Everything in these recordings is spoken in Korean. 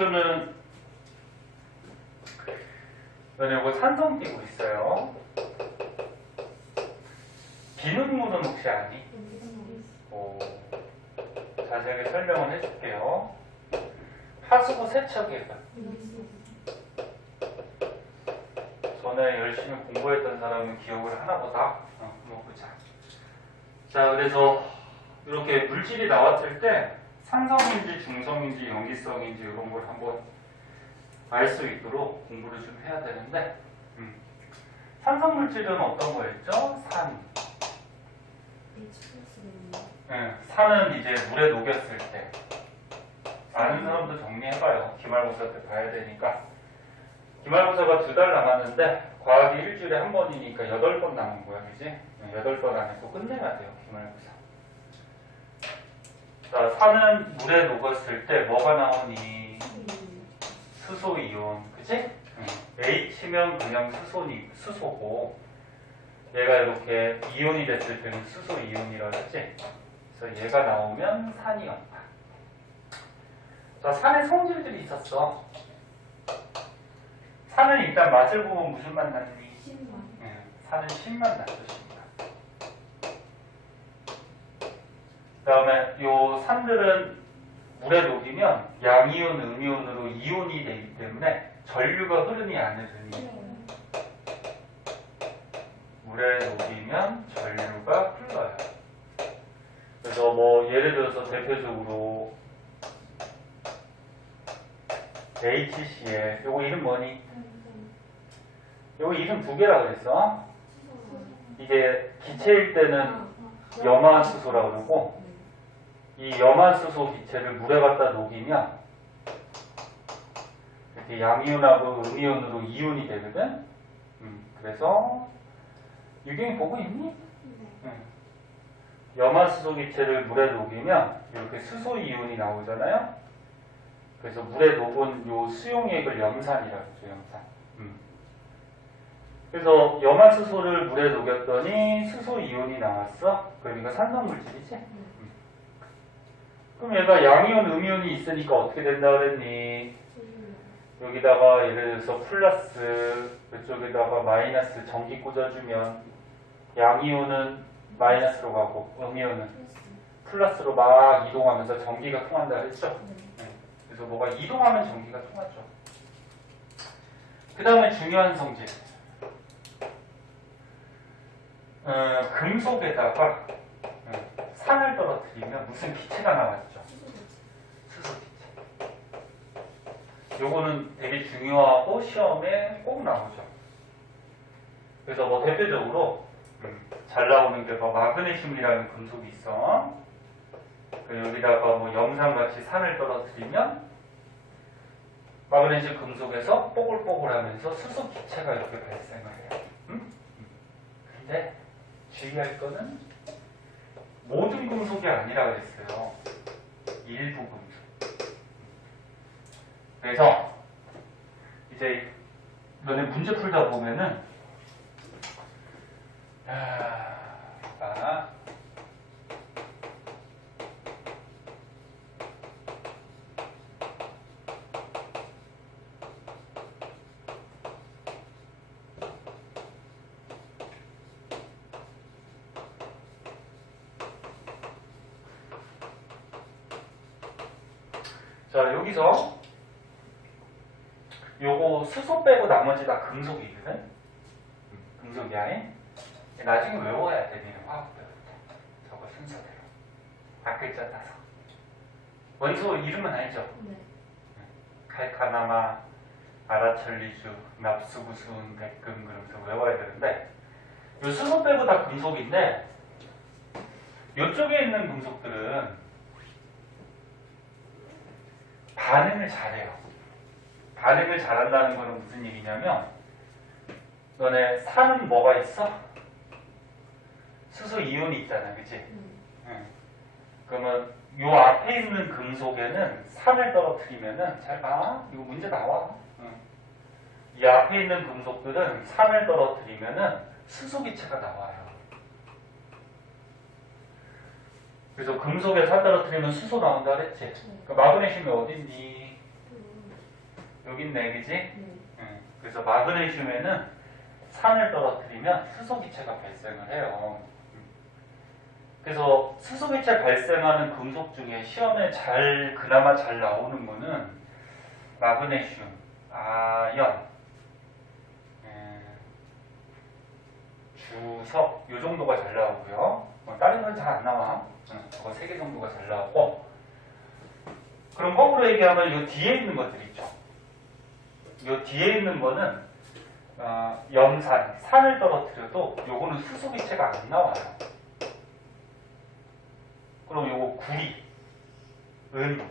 기초는 요거 산성 띄고 있어요. 비눗물은 혹시 아니? 자세하게 설명을 해줄게요. 하수구 세척이에요. 전에 열심히 공부했던 사람은 기억을 하나 보다. 한번 보자. 자, 그래서 이렇게 물질이 나왔을 때 산성인지 중성인지 염기성인지 이런 걸 한번 알 수 있도록 공부를 좀 해야 되는데, 산성 물질은 어떤 거였죠? 산. 산은 이제 물에 녹였을 때. 아는 사람도 정리해봐요. 기말고사 때 봐야 되니까. 기말고사가 2달 남았는데 과학이 일주일에 한 번이니까 8번 남은 거야, 그지? 8번 안에 또 끝내야 돼요, 기말고사. 자, 산은 물에 녹았을 때 뭐가 나오니? 수소이온, 그치? H면 그냥 수소고, 얘가 이렇게 이온이 됐을 때는 수소이온이라고 했지? 그래서 얘가 나오면 산이었다. 자, 산의 성질들이 있었어. 산은 일단 맛을 보면 무슨 맛 나니? 신맛. 산은 신맛 나죠, 신맛. 그 다음에 요 산들은 물에 녹이면 양이온, 음이온으로 이온이 되기 때문에 전류가 흐르니 안 흐르니? 물에 녹이면 전류가 흘러요. 그래서 뭐 예를 들어서 대표적으로 HCl, 요거 이름 뭐니? 요거 이름 2개라 그랬어. 이게 기체일 때는 염화수소라고 그러고, 이 염화수소 기체를 물에 갖다 녹이면 이렇게 양이온하고 음이온으로 이온이 되거든. 그래서 유경이 보고 있니? 염화수소 기체를 물에 녹이면 이렇게 수소이온이 나오잖아요. 그래서 물에 녹은 요 수용액을 염산이라고 하죠, 염산. 그래서 염화수소를 물에 녹였더니 수소이온이 나왔어. 그러니까 산성물질이지? 그럼 얘가 양이온, 음이온이 있으니까 어떻게 된다 그랬니? 여기다가 예를 들어서 플러스, 이쪽에다가 마이너스 전기 꽂아주면 양이온은 마이너스로 가고 음이온은 플러스로 막 이동하면서 전기가 통한다 그랬죠? 그래서 뭐가 이동하면 전기가 통하죠. 그 다음에 중요한 성질. 금속에다가 산을 떨어뜨리면 무슨 기체가 나왔죠? 수소 기체. 요거는 되게 중요하고 시험에 꼭 나오죠. 그래서 뭐 대표적으로 잘 나오는 게 뭐 마그네슘이라는 금속이 있어. 여기다가 뭐 염산같이 산을 떨어뜨리면 마그네슘 금속에서 뽀글뽀글하면서 수소 기체가 이렇게 발생을 해요. 근데 주의할 거는 모든 금속이 아니라 그랬어요. 일부 금속. 그래서 이제 너네 문제 풀다 보면은 자, 여기서 요거 수소 빼고 나머지 다 금속이거든? 금속이야. 나중에 외워야 돼, 니는 화학별. 저거 순서대로. 앞글자 따서. 원소 이름은 알죠? 네. 칼카나마, 아라철리주, 납수구순, 백금 그러면서 외워야 되는데, 요 수소 빼고 다 금속인데, 요쪽에 있는 금속들은 반응을 잘해요. 반응을 잘한다는 거는 무슨 얘기냐면, 너네 산은 뭐가 있어? 수소 이온이 있잖아, 그치? 그러면 요 앞에 있는 금속에는 산을 떨어뜨리면은, 잘 봐. 이거 문제 나와. 이 앞에 있는 금속들은 산을 떨어뜨리면은 수소 기체가 나와요. 그래서 금속에 산 떨어뜨리면 수소 나온다 그랬지? 그 마그네슘이 어딨니? 여기 있네, 그지? 네. 그래서 마그네슘에는 산을 떨어뜨리면 수소기체가 발생을 해요. 그래서 수소기체 발생하는 금속 중에 시험에 그나마 잘 나오는 거는 마그네슘, 아연, 주석 요 정도가 잘 나오고요. 다른 건 잘 안 나와. 저거 3개 정도가 잘 나오고. 그럼 거꾸로 얘기하면 이 뒤에 있는 것들 있죠. 이 뒤에 있는 거는 염산, 산을 떨어뜨려도 요거는 수소기체가 안 나와요. 그럼 요거 구리, 은,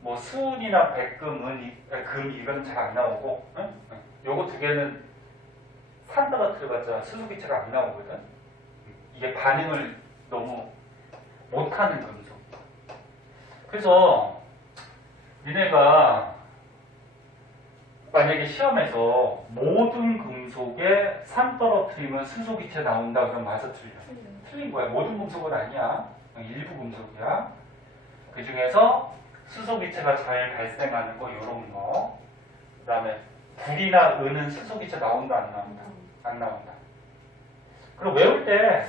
뭐 수은이나 백금, 금 이건 잘 안 나오고, 요거 2개는 산 떨어뜨려봤자 수소기체가 안 나오거든. 이게 반응을 너무 못하는 금속. 그래서 니네가 만약에 시험에서 모든 금속에 산 떨어뜨리면 수소기체 나온다 그러면 맞아 틀려? 틀린 거야. 모든 금속은 아니야. 일부 금속이야. 그 중에서 수소기체가 잘 발생하는 거 요런 거. 그 다음에 불이나 은은 수소기체 나온다 안 나온다? 안 나온다. 그럼 외울 때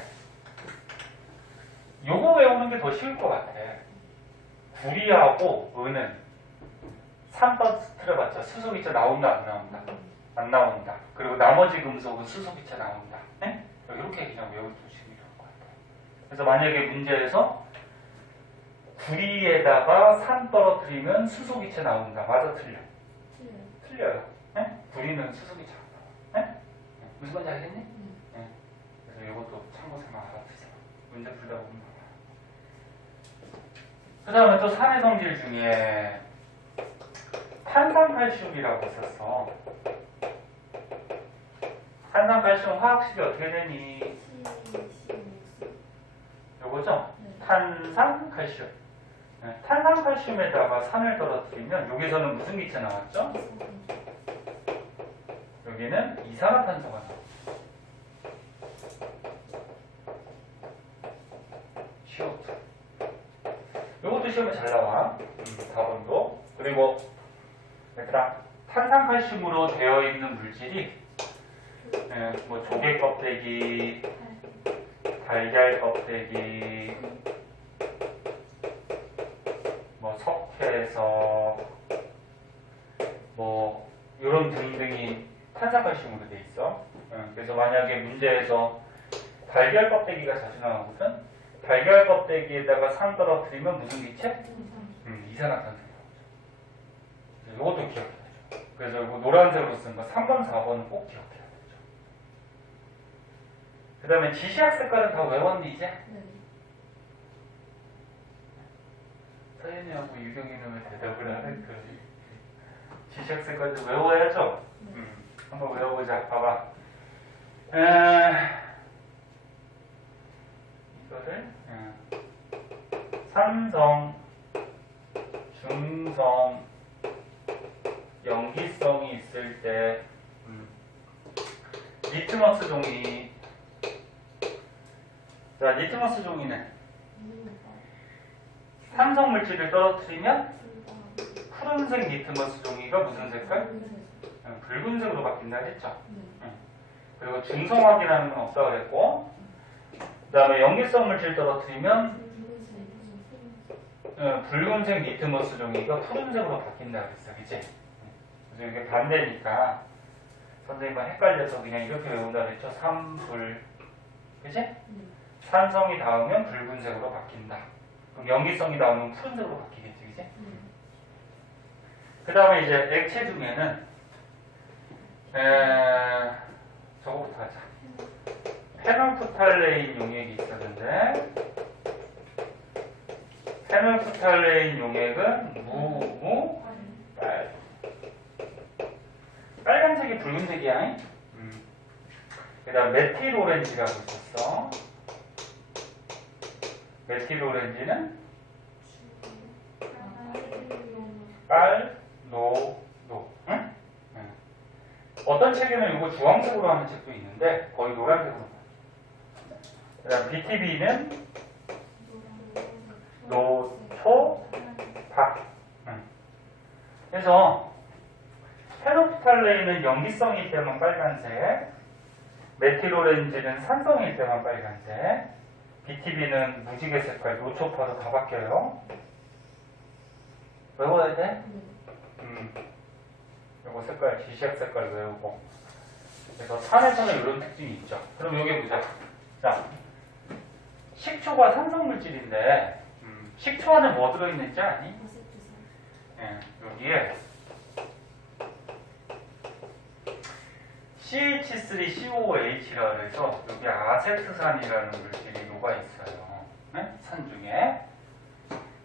요거 외우는 게 더 쉬울 것 같아. 구리하고 은은 산 떨어뜨려봤자 수소기체 나온다 안 나온다? 안 나온다. 그리고 나머지 금속은 수소기체 나온다. 네? 이렇게 그냥 외워두시면 좋을 것 같아요. 그래서 만약에 문제에서 구리에다가 산 떨어뜨리면 수소기체 나온다. 맞아 틀려? 틀려요. 네? 구리는 수소기체 안 나와. 네? 무슨 말인지 알겠니? 네. 그래서 이것도 참고 생각 알아두세요. 문제 풀다 보면 봐요. 그 다음에 또 산의 성질 중에 탄산칼슘이라고 있었어. 탄산칼슘 화학식이 어떻게 되니? 요거죠? 탄산칼슘. 네, 탄산칼슘에다가 산을 떨어뜨리면 여기서는 무슨 기체 나왔죠? 여기는 이산화탄소가 나와. CO2. 요것도 시험에 잘 나와. 4번도. 그리고 얘들아, 탄산칼슘으로 되어 있는 물질이 뭐 조개 껍데기, 달걀 껍데기, 뭐 석회석, 뭐 이런 등등이 탄산칼슘으로 돼 있어. 그래서 만약에 문제에서 달걀 껍데기가 자주 나오거든. 달걀 껍데기에다가 산 떨어뜨리면 무슨 기체? 이산화탄소. 이것도 기억해야 되죠. 그래서 이거 노란색으로 쓴 거 3번, 4번은 꼭 기억해야 되죠. 그 다음에 지시학 색깔은 다 외웠니 이제? 네. 서연이하고 유경이는 왜 대답을 안 해? 지시학 색깔도 외워야죠? 네. 한번 외워보자. 봐봐. 이거를 산성, 중성, 염기성이 있을 때 리트머스 종이. 자, 리트머스 종이는 산성 물질을 떨어뜨리면 푸른색 리트머스 종이가 무슨 색깔? 붉은색으로 바뀐다 했죠. 그리고 중성 확인하는 건 없다고 그랬고, 그 다음에 염기성 물질 떨어뜨리면 붉은색 리트머스 종이가 푸른색으로 바뀐다 그랬어. 그치? 그래서 이게 반대니까 선생님은 헷갈려서 그냥 이렇게 외운다 그랬죠. 삼불. 그치? 산성이 닿으면 붉은색으로 바뀐다. 그럼 염기성이 닿으면 푸른색으로 바뀌겠지. 그치? 그 다음에 이제 액체 중에는 저거부터 하자. 페놀프탈레인 용액이 있었는데, 페놀프탈레인 용액은 빨간색이 붉은색이야. 그 다음 메틸오렌지라고 있었어. 메틸오렌지는 노. 응? 어떤 책에는 이거 주황색으로 하는 책도 있는데 거의 노란색으로. 그 다음 BTB는 노, 초, 박. 그래서 페노프탈레인은 염기성일 때만 빨간색, 메틸오렌지는 산성일 때만 빨간색, BTB는 무지개 색깔, 노초파도 다 바뀌어요. 외워야 돼? 요거 색깔, 지시약 색깔 외우고. 그래서 산에서는 이런 특징이 있죠. 그럼 여기 보자. 자, 식초가 산성물질인데, 식초 안에 뭐 들어있는지 아니? 예, 여기에 CH3COOH라 그래서 여기 아세트산이라는 물질이 녹아있어요. 네? 산 중에.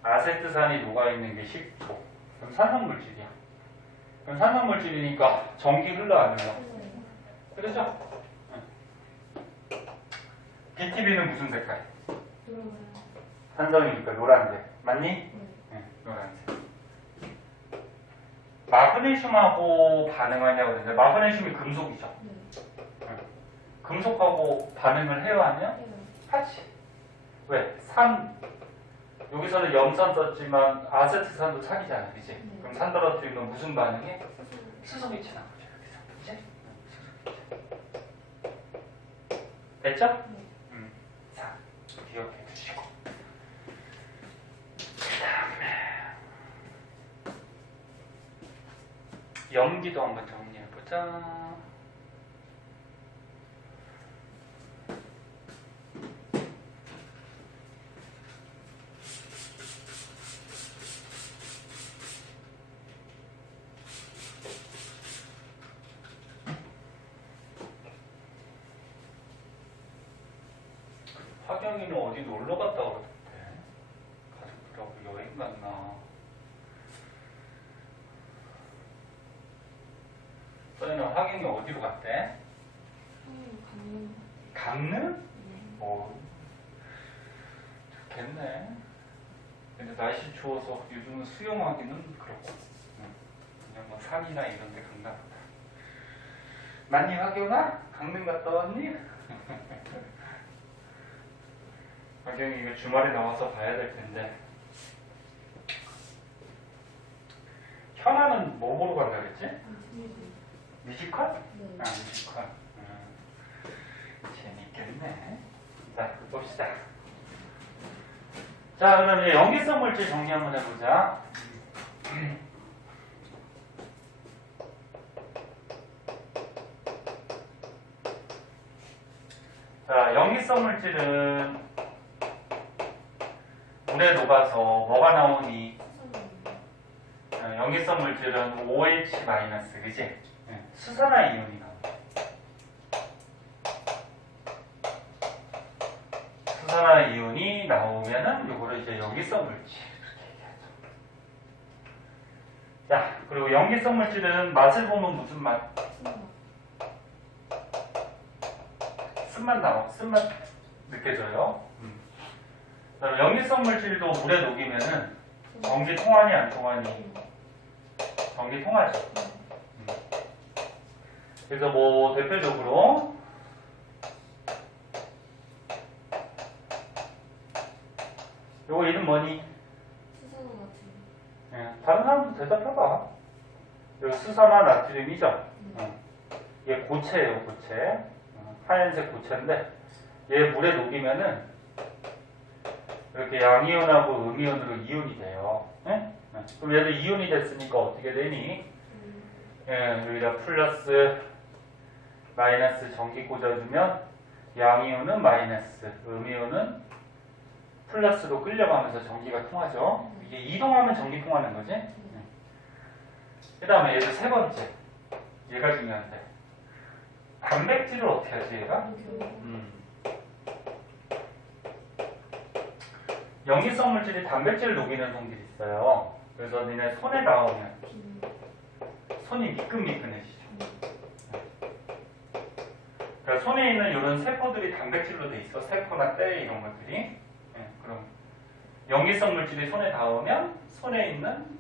아세트산이 녹아있는 게 식초. 그럼 산성물질이야. 그럼 산성물질이니까 전기 흘러 안 흘러? 그렇죠? BTB는 무슨 색깔? 산성이니까 노란색. 맞니? 네, 노란색. 마그네슘하고 반응하냐고 그러는데 마그네슘이 금속이죠. 금속하고 반응을 해야 하냐? 하지. 왜? 산. 여기서는 염산 썼지만 아세트산도 산이잖아. 그치? 그럼 산 떨어뜨리면 무슨 반응이? 수소기체 나오죠. 그치? 수소기체. 됐죠? 산. 기억해 두시고. 그 다음에 염기도 한번 정리해보자. 화경이는 어디 놀러 갔다 그러던데? 가족들하고 여행 갔나? 서연은 화경이 어디로 갔대? 강릉? 어, 좋겠네. 근데 날씨 추워서 요즘은 수영하기는 그렇고 그냥 뭐 산이나 이런 데 간다 보다. 맞니 화경아? 강릉 갔다 왔니? 화경이 이거 주말에 나와서 봐야 될 텐데. 현아는 뭐 보러 간다 그랬지? 뮤지컬? 아, 뮤지컬. 재밌겠네. 자, 봅시다. 자, 그럼 이제 염기성 물질 정리 한번 해보자. 자, 염기성 물질은 물에 녹아서 뭐가 나오니? 염기성 물질은 OH-, 그지? 수산화 이온이 나오죠. 수산화 이온이 나오면은 요거를 이제 염기성 물질 이렇게 얘기하죠. 자, 그리고 염기성 물질은 맛을 보면 무슨 맛? 쓴맛 나와. 쓴맛 느껴져요. 그다음에 염기성 물질도 물에 녹이면은 전기 통하니 안 통하니? 전기 통하죠. 그래서 뭐 대표적으로 요거 이름 뭐니? 다른 사람도 대답해봐. 여기 수산화 나트륨이죠? 얘 고체예요, 고체. 하얀색 고체인데 얘 물에 녹이면은 이렇게 양이온하고 음이온으로 이온이 돼요. 네? 그럼 얘도 이온이 됐으니까 어떻게 되니? 여기다 플러스 마이너스 전기 꽂아주면 양이온은 마이너스, 음이온은 플러스로 끌려가면서 전기가 통하죠. 이게 이동하면 전기 통하는 거지. 그 다음에 얘도 세 번째. 얘가 중요한데. 단백질을 어떻게 하지 얘가? 염기성 물질이 단백질을 녹이는 성질이 있어요. 그래서 니네 손에 닿으면 손이 미끈미끈해지죠. 그러니까 손에 있는 이런 세포들이 단백질로 돼 있어. 세포나 때 이런 것들이. 그럼 염기성 물질이 손에 닿으면 손에 있는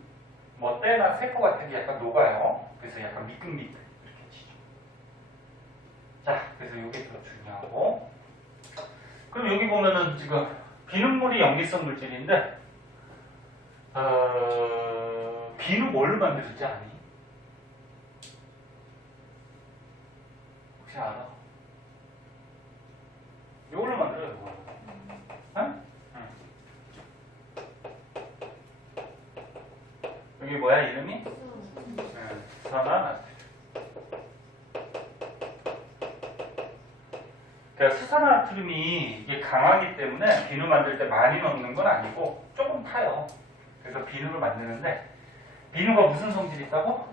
뭐 때나 세포 같은 게 약간 녹아요. 그래서 약간 미끈미끈 이렇게 치죠. 자, 그래서 이게 더 중요하고. 그럼 여기 보면은 지금 비눗물이 염기성 물질인데 비누 뭘로 만들었지 아니? 혹시 알아? 이걸로 만들어요, 이거. 응? 응. 여기 뭐야, 이름이? 응, 수산화 나트륨. 그러니까 수산화나트륨이 이게 강하기 때문에 비누 만들 때 많이 넣는 건 아니고 조금 타요. 그래서 비누를 만드는데 비누가 무슨 성질이 있다고?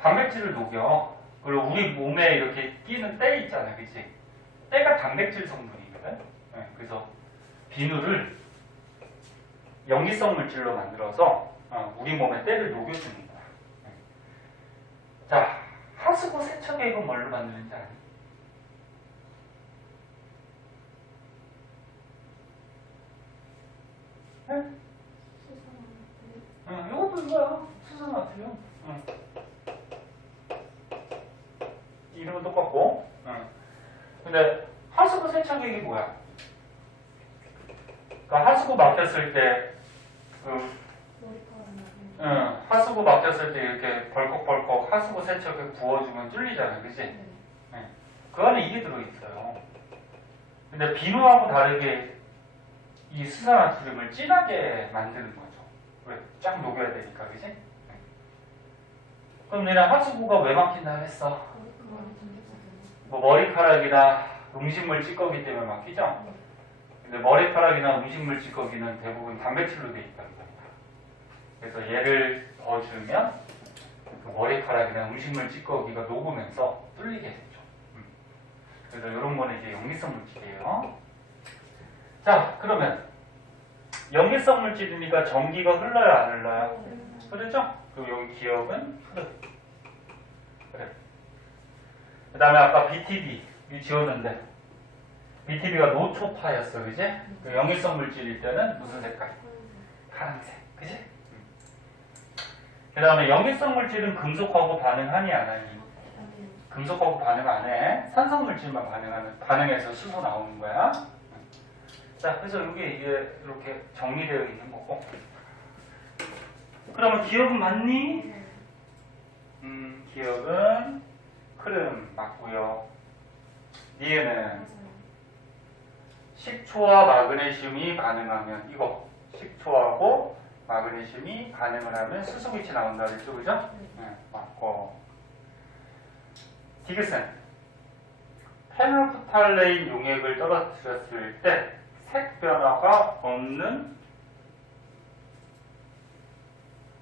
단백질을 녹여. 그리고 우리 몸에 이렇게 끼는 때 있잖아, 그치? 때가 단백질 성분이거든. 네, 그래서 비누를 염기성 물질로 만들어서 우리 몸에 때를 녹여주는 거야. 네. 자, 하수구 세척액은 뭘로 만드는지 아니? 네? 응, 이것도 이거야. 수산화트륨. 응. 이름은 똑같고. 응. 근데 하수구 세척액이 뭐야? 그러니까 하수구 막혔을 때, 하수구 막혔을 때 이렇게 벌컥벌컥 하수구 세척액 부어주면 뚫리잖아, 그치? 네. 그 안에 이게 들어있어요. 근데 비누하고 다르게 이 수산화트륨을 진하게 만드는 거죠. 왜? 쫙 녹여야 되니까, 그지? 네. 그럼 너네 하수구가 왜 막힌다 그랬어? 뭐 머리카락이나 음식물 찌꺼기 때문에 막히죠? 근데 머리카락이나 음식물 찌꺼기는 대부분 단백질로 돼 있다는 겁니다. 그래서 얘를 더 주면 그 머리카락이나 음식물 찌꺼기가 녹으면서 뚫리게 되죠. 그래서 이런 거는 이제 염기성 물질이에요. 자, 그러면 염기성 물질이니까 전기가 흘러요, 안 흘러요? 흐르죠? 그리고 여기 기억은 흐르. 그래. 그 다음에 아까 BTB 이 지웠는데 BTB가 노초파였어, 그지? 그 염기성 물질일 때는 무슨 색깔? 파란색, 그지? 그 다음에 염기성 물질은 금속하고 반응하니 안 하니? 금속하고 반응 안 해. 산성 물질만 반응해서 수소 나오는 거야. 자, 그래서 이게 이제 이렇게 정리되어 있는 거고. 그러면 기억은 맞니? 기억은 크름 맞고요. 니에는 식초와 마그네슘이 반응하면 이거 식초하고 마그네슘이 반응을 하면 수소기체 나온다 그랬죠, 그죠? 네, 맞고. 디귿은 페놀프탈레인 용액을 떨어뜨렸을 때 색 변화가 없는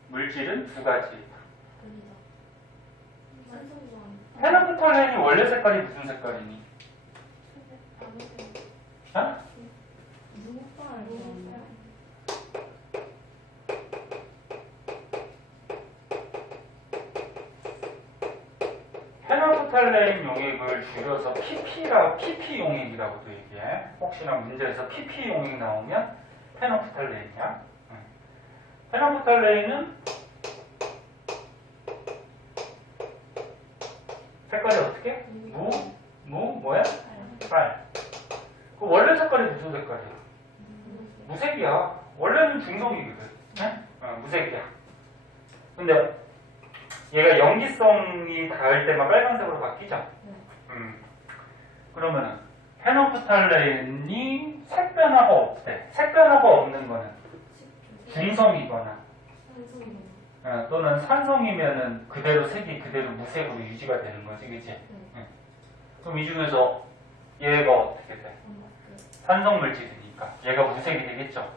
물질은 두 가지. 페놀프탈레인이 원래 색깔이 무슨 색깔이니? 어? 페놀프탈레인 용액을 줄여서 PP 용액이라고도 얘기해. 혹시나 문제에서 PP 용액 나오면 페놀프탈레인이야. 페놀프탈레인은 색깔이 어떻게? 뭐야? 빨. 그 원래 색깔이 무슨 색깔이야? 무색이야. 원래는 중성이거든. 네? 무색이야. 근데 얘가 염기성이 닿을 때만 빨간색으로 바뀌죠? 그러면은 페놀프탈레인이 색 변화가 없대. 색 변화가 없는 거는 중성이거나 또는 산성이면은 그대로 색이 그대로 무색으로 유지가 되는 거지, 그치? 그럼 이 중에서 얘가 어떻게 돼? 산성 물질이니까 얘가 무색이 되겠죠?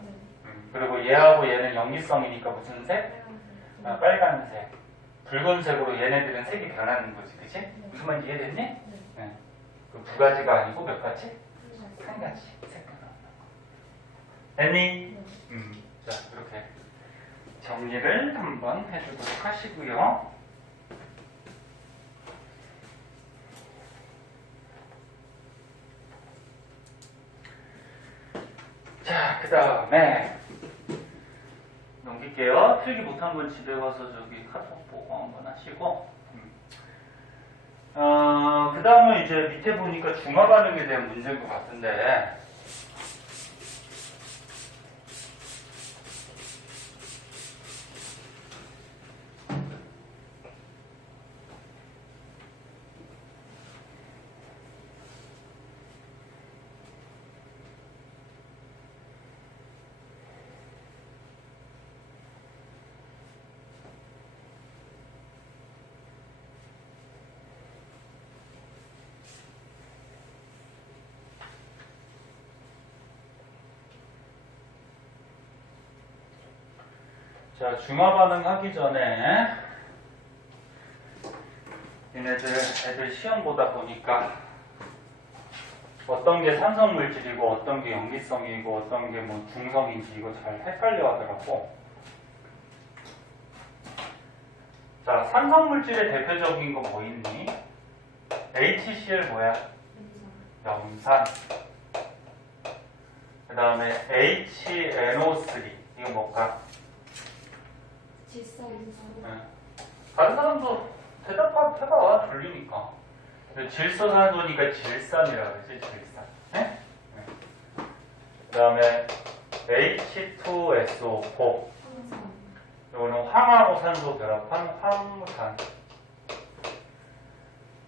그리고 얘하고 얘는 염기성이니까 무슨 색? 빨간색. 붉은색으로 얘네들은 색이 변하는 거지, 그치? 무슨 말인지 이해됐니? 네. 그 두 가지가 아니고 몇 가지? 한 가지 색 변화가. 됐니? 자, 이렇게 정리를 한번 해주도록 하시고요. 자, 그 다음에 넘길게요. 틀기 못한 건 집에 가서 저기 카톡 보고 한번 하시고. 그 다음은 이제 밑에 보니까 중화 반응에 대한 문제인 것 같은데. 자, 중화 반응 하기 전에 애들 시험 보다 보니까 어떤 게 산성 물질이고 어떤 게 염기성이고 어떤 게 뭐 중성인지 이거 잘 헷갈려 하더라고. 자, 산성 물질의 대표적인 거 뭐 있니? HCl 뭐야? 염산. 그 다음에 HNO3 이거 뭘까? 응. 다른 사람도 대답해봐 들리니까. 질소산소니까 질산이라고 그러지. 질산. 네? 그 다음에 H2SO4 이거는 황하고 산소 결합한 황산.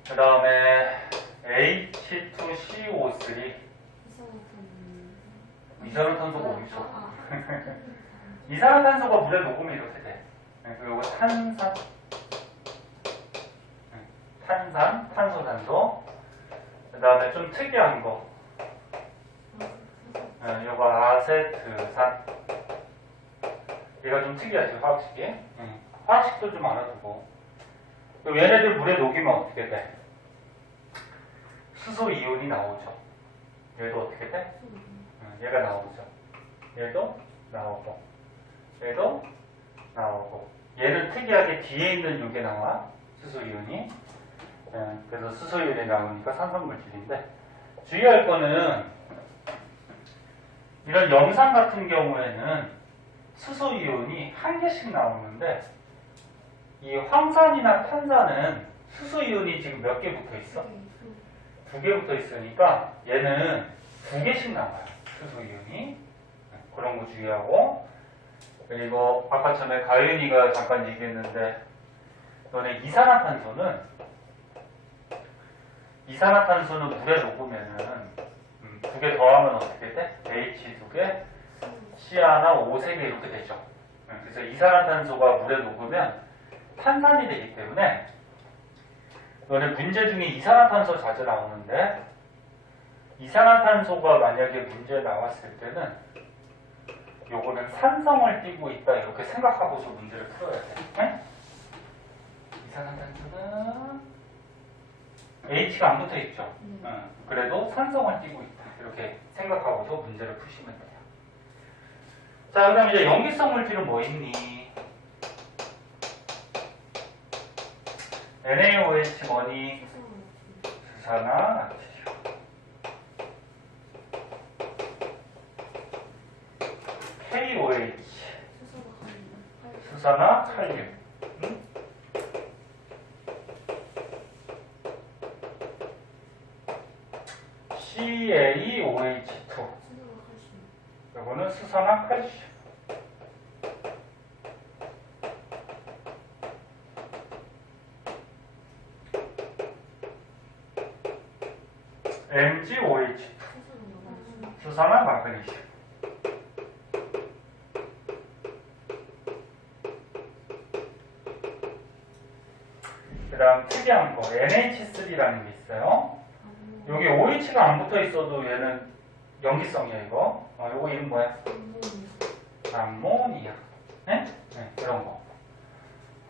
그 다음에 H2CO3 이산화탄소가 어디 있어? 이산화탄소가 물에 녹으면 이렇게 돼. 그리고 탄산, 탄소산소. 그 다음에 좀 특이한 거. 이거 아세트산. 얘가 좀 특이하지, 화학식이. 화학식도 좀 알아두고. 얘네들 물에 녹이면 어떻게 돼? 수소 이온이 나오죠. 얘도 어떻게 돼? 얘가 나오죠. 얘도 나오고. 얘도 나오고. 얘는 특이하게 뒤에 있는 이게 나와. 수소 이온이. 그래서 수소 이온이 나오니까 산성물질인데, 주의할 거는 이런 염산 같은 경우에는 수소 이온이 한 개씩 나오는데, 이 황산이나 탄산은 수소 이온이 지금 몇 개 붙어 있어? 두 개 붙어 있으니까 얘는 두 개씩 나와요. 수소 이온이. 그런 거 주의하고. 그리고 아까 전에 가윤이가 잠깐 얘기했는데, 너네 이산화탄소는 물에 녹으면은 두 개 더하면 어떻게 돼? H 두 개, C 하나, O 세 개 이렇게 되죠. 그래서 이산화탄소가 물에 녹으면 탄산이 되기 때문에 너네 문제 중에 이산화탄소 자주 나오는데, 이산화탄소가 만약에 문제 나왔을 때는 요거는 산성을 띠고 있다 이렇게 생각하고서 문제를 풀어야 돼. 네? 이산화탄소는 H가 안 붙어 있죠. 그래도 산성을 띠고 있다 이렇게 생각하고서 문제를 푸시면 돼요. 자, 그다음 이제 염기성 물질은 뭐 있니? NaOH 뭐니? 수산화나트륨. KOH 수산화칼륨. CaOH2 이거는 수산화칼슘. MgOH2 수산화마그네슘. 그 다음 특이한 거 NH3라는 게 있어요. 여기 OH가 안 붙어 있어도 얘는 염기성이야 이거. 이거 이름 뭐야? 암모니아. 네? 네, 이런 거.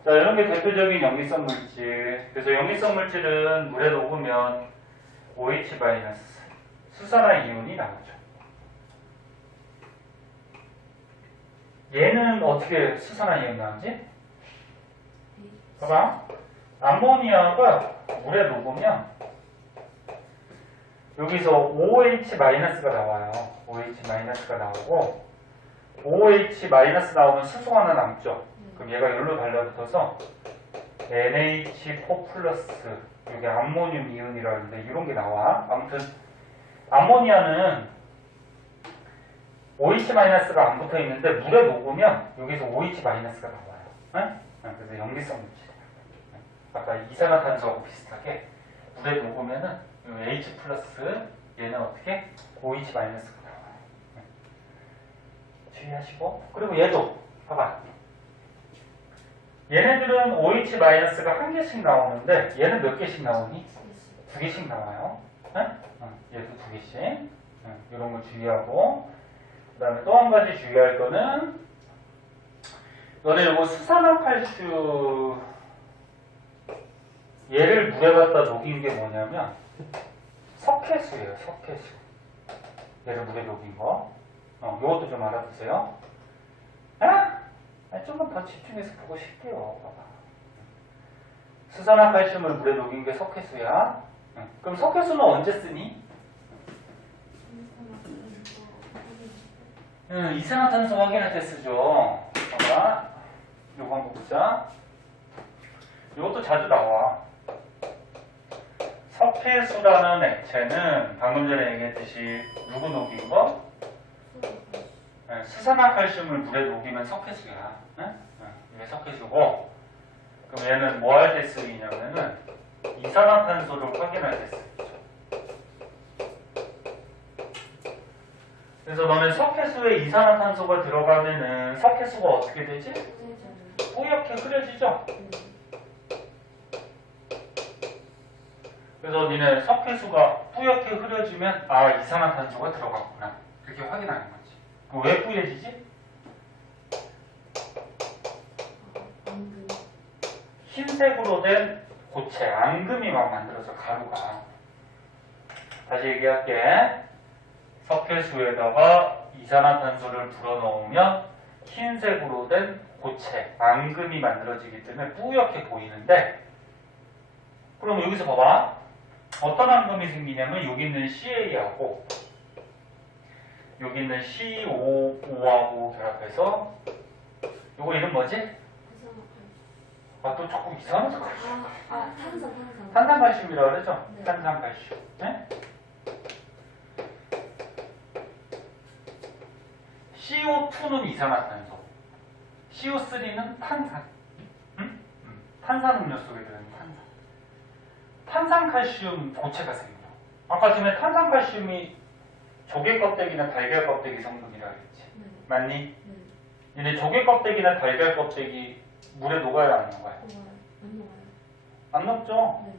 자, 이런 게 대표적인 염기성 물질. 그래서 염기성 물질은 물에 녹으면 OH- 수산화 이온이 나오죠. 얘는 어떻게 수산화 이온 나오지? 봐봐. 암모니아가 물에 녹으면 여기서 OH-가 나와요. OH-가 나오고, OH- 나오면 수소 하나 남죠. 그럼 얘가 여기로 달라붙어서 NH4 플러스, 여기 암모늄 이온이라고 하는데 이런 게 나와. 아무튼 암모니아는 OH-가 안 붙어 있는데 물에 녹으면 여기서 OH-가 나와요. 네? 그래서 염기성 물질. 아까 이산화탄소하고 비슷하게 물에 녹으면은 H 플러스 얘는 어떻게? OH-가 나와요. 주의하시고. 그리고 얘도 봐봐. 얘네들은 OH-가 한 개씩 나오는데 얘는 몇 개씩 나오니? 두 개씩 나와요. 네? 얘도 두 개씩. 이런 거 주의하고. 그 다음에 또 한 가지 주의할 거는 너네 요거 수산화칼슘 얘를 물에 갖다 녹인 게 뭐냐면 석회수예요. 석회수. 얘를 물에 녹인 거. 요것도 좀 알아두세요. 조금 더 집중해서 보고 싶게요. 봐봐. 수산화칼슘을 물에 녹인 게 석회수야. 그럼 석회수는 언제 쓰니? 이산화탄소 확인할 때 쓰죠. 봐봐. 요거 한번 보자. 이것도 자주 나와. 석회수라는 액체는 방금 전에 얘기했듯이 누구 녹인 거? 수산화칼슘을 물에 녹이면 석회수야. 이게 석회수고, 그럼 얘는 뭐 할 때 쓰이냐면은 이산화탄소를 확인할 때 쓰이죠. 그래서 너는 석회수에 이산화탄소가 들어가면은 석회수가 어떻게 되지? 뿌옇게 흐려지죠? 그래서 니네 석회수가 뿌옇게 흐려지면 이산화탄소가 들어갔구나 이렇게 확인하는 거지. 그럼 왜 뿌얘지지? 흰색으로 된 고체, 앙금이 막 만들어져. 가루가. 다시 얘기할게. 석회수에다가 이산화탄소를 불어넣으면 흰색으로 된 고체, 앙금이 만들어지기 때문에 뿌옇게 보이는데, 그럼 여기서 봐봐. 어떤 앙금이 생기냐면 여기 있는 CA하고 여기 있는 COO하고 결합해서 요거 이름 뭐지? 또 조금 이상하죠? 탄산칼슘이라고 그러죠? 네. 탄산칼슘. 네? CO2는 이산화탄소, CO3는 탄산. 탄산음료 속에 들어있는 탄산. 탄산칼슘 고체가 생겨. 아까 전에 탄산칼슘이 조개 껍데기나 달걀 껍데기 성분이라고 했지. 맞니? 얘네 조개 껍데기나 달걀 껍데기 물에 녹아요, 안 녹아요? 안 녹죠?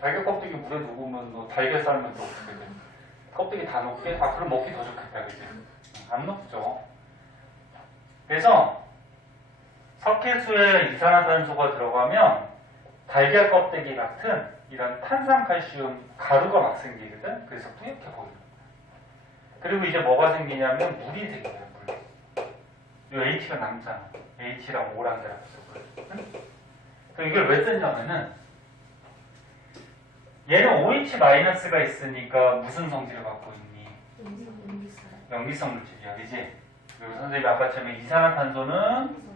달걀 껍데기 물에 녹으면 너 달걀 삶으면 또 어떻게 돼? 껍데기 다 녹게? 그럼 먹기 더 좋겠다, 그지? 안 녹죠. 그래서 석회수에 이산화탄소가 들어가면 달걀 껍데기 같은 이런 탄산칼슘 가루가 막 생기거든. 그래서 뿌옇게 보이는 거야. 그리고 이제 뭐가 생기냐면 물이 생겨요. 물. 요 H가 남잖아. H랑 O랑 결합해서 물. 그럼 이걸 왜 쓰냐면은 얘는 OH-가 있으니까 무슨 성질을 갖고 있니? 염기성 물질이야, 그지? 그리고 선생님이 아까처럼 이산화탄소는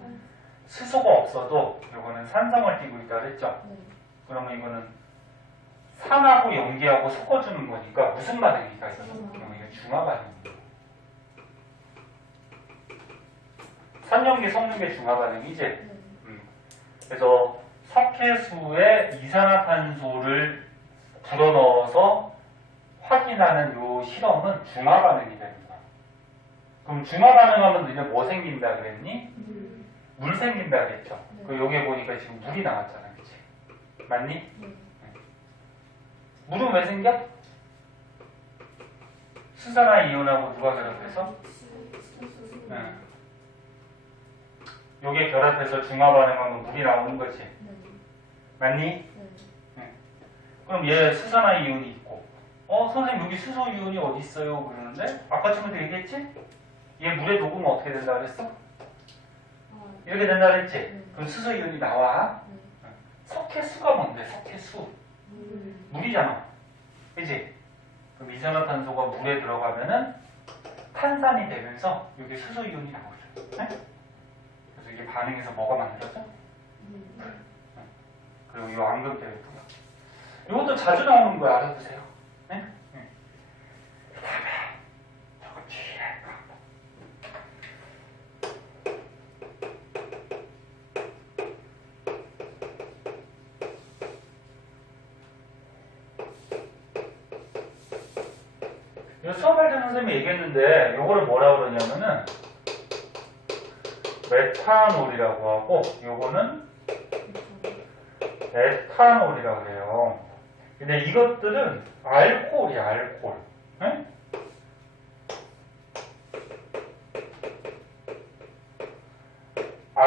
수소가 없어도 이거는 산성을 띠고 있다 그랬죠? 그러면 이거는 산하고 염기하고 섞어주는 거니까 무슨 반응이가 있어? 그러면 이게 중화 반응이에요. 산염기 섞는 게 중화 반응이지? 그래서 석회수에 이산화탄소를 불어넣어서 확인하는 요 실험은 중화 반응이 되는 거야. 그럼 중화 반응하면 이제 뭐 생긴다 그랬니? 물 생긴다 그랬죠? 그 여기에 보니까 지금 물이 나왔잖아, 그치? 맞니? 물은 왜 생겨? 수산화 이온하고 누가 결합해서? 여기에 결합해서 중화 반응하면 물이 나오는 거지? 맞니? 그럼 얘 수산화 이온이 있고, 선생님 여기 수소 이온이 어디 있어요? 그러는데 아까 전에도 얘기했지? 얘 물에 녹으면 어떻게 된다 그랬어? 이렇게 된다 그랬지? 그럼 수소 이온이 나와. 석회수가 뭔데? 석회수. 물이잖아. 그지? 그럼 이산화탄소가 물에 들어가면은 탄산이 되면서 여기 수소 이온이 나오죠. 네? 그래서 이게 반응해서 뭐가 만들어져? 그리고 이 앙금 때문에 이것도 자주 나오는 거야. 알아두세요. 네? 그 다음에 저거 뒤에 이거 수업할 때 선생님이 얘기했는데 요거를 뭐라 그러냐면은 메탄올이라고 하고 요거는 에탄올이라고 그래요. 근데 이것들은 알코올이야, 알코올. 네?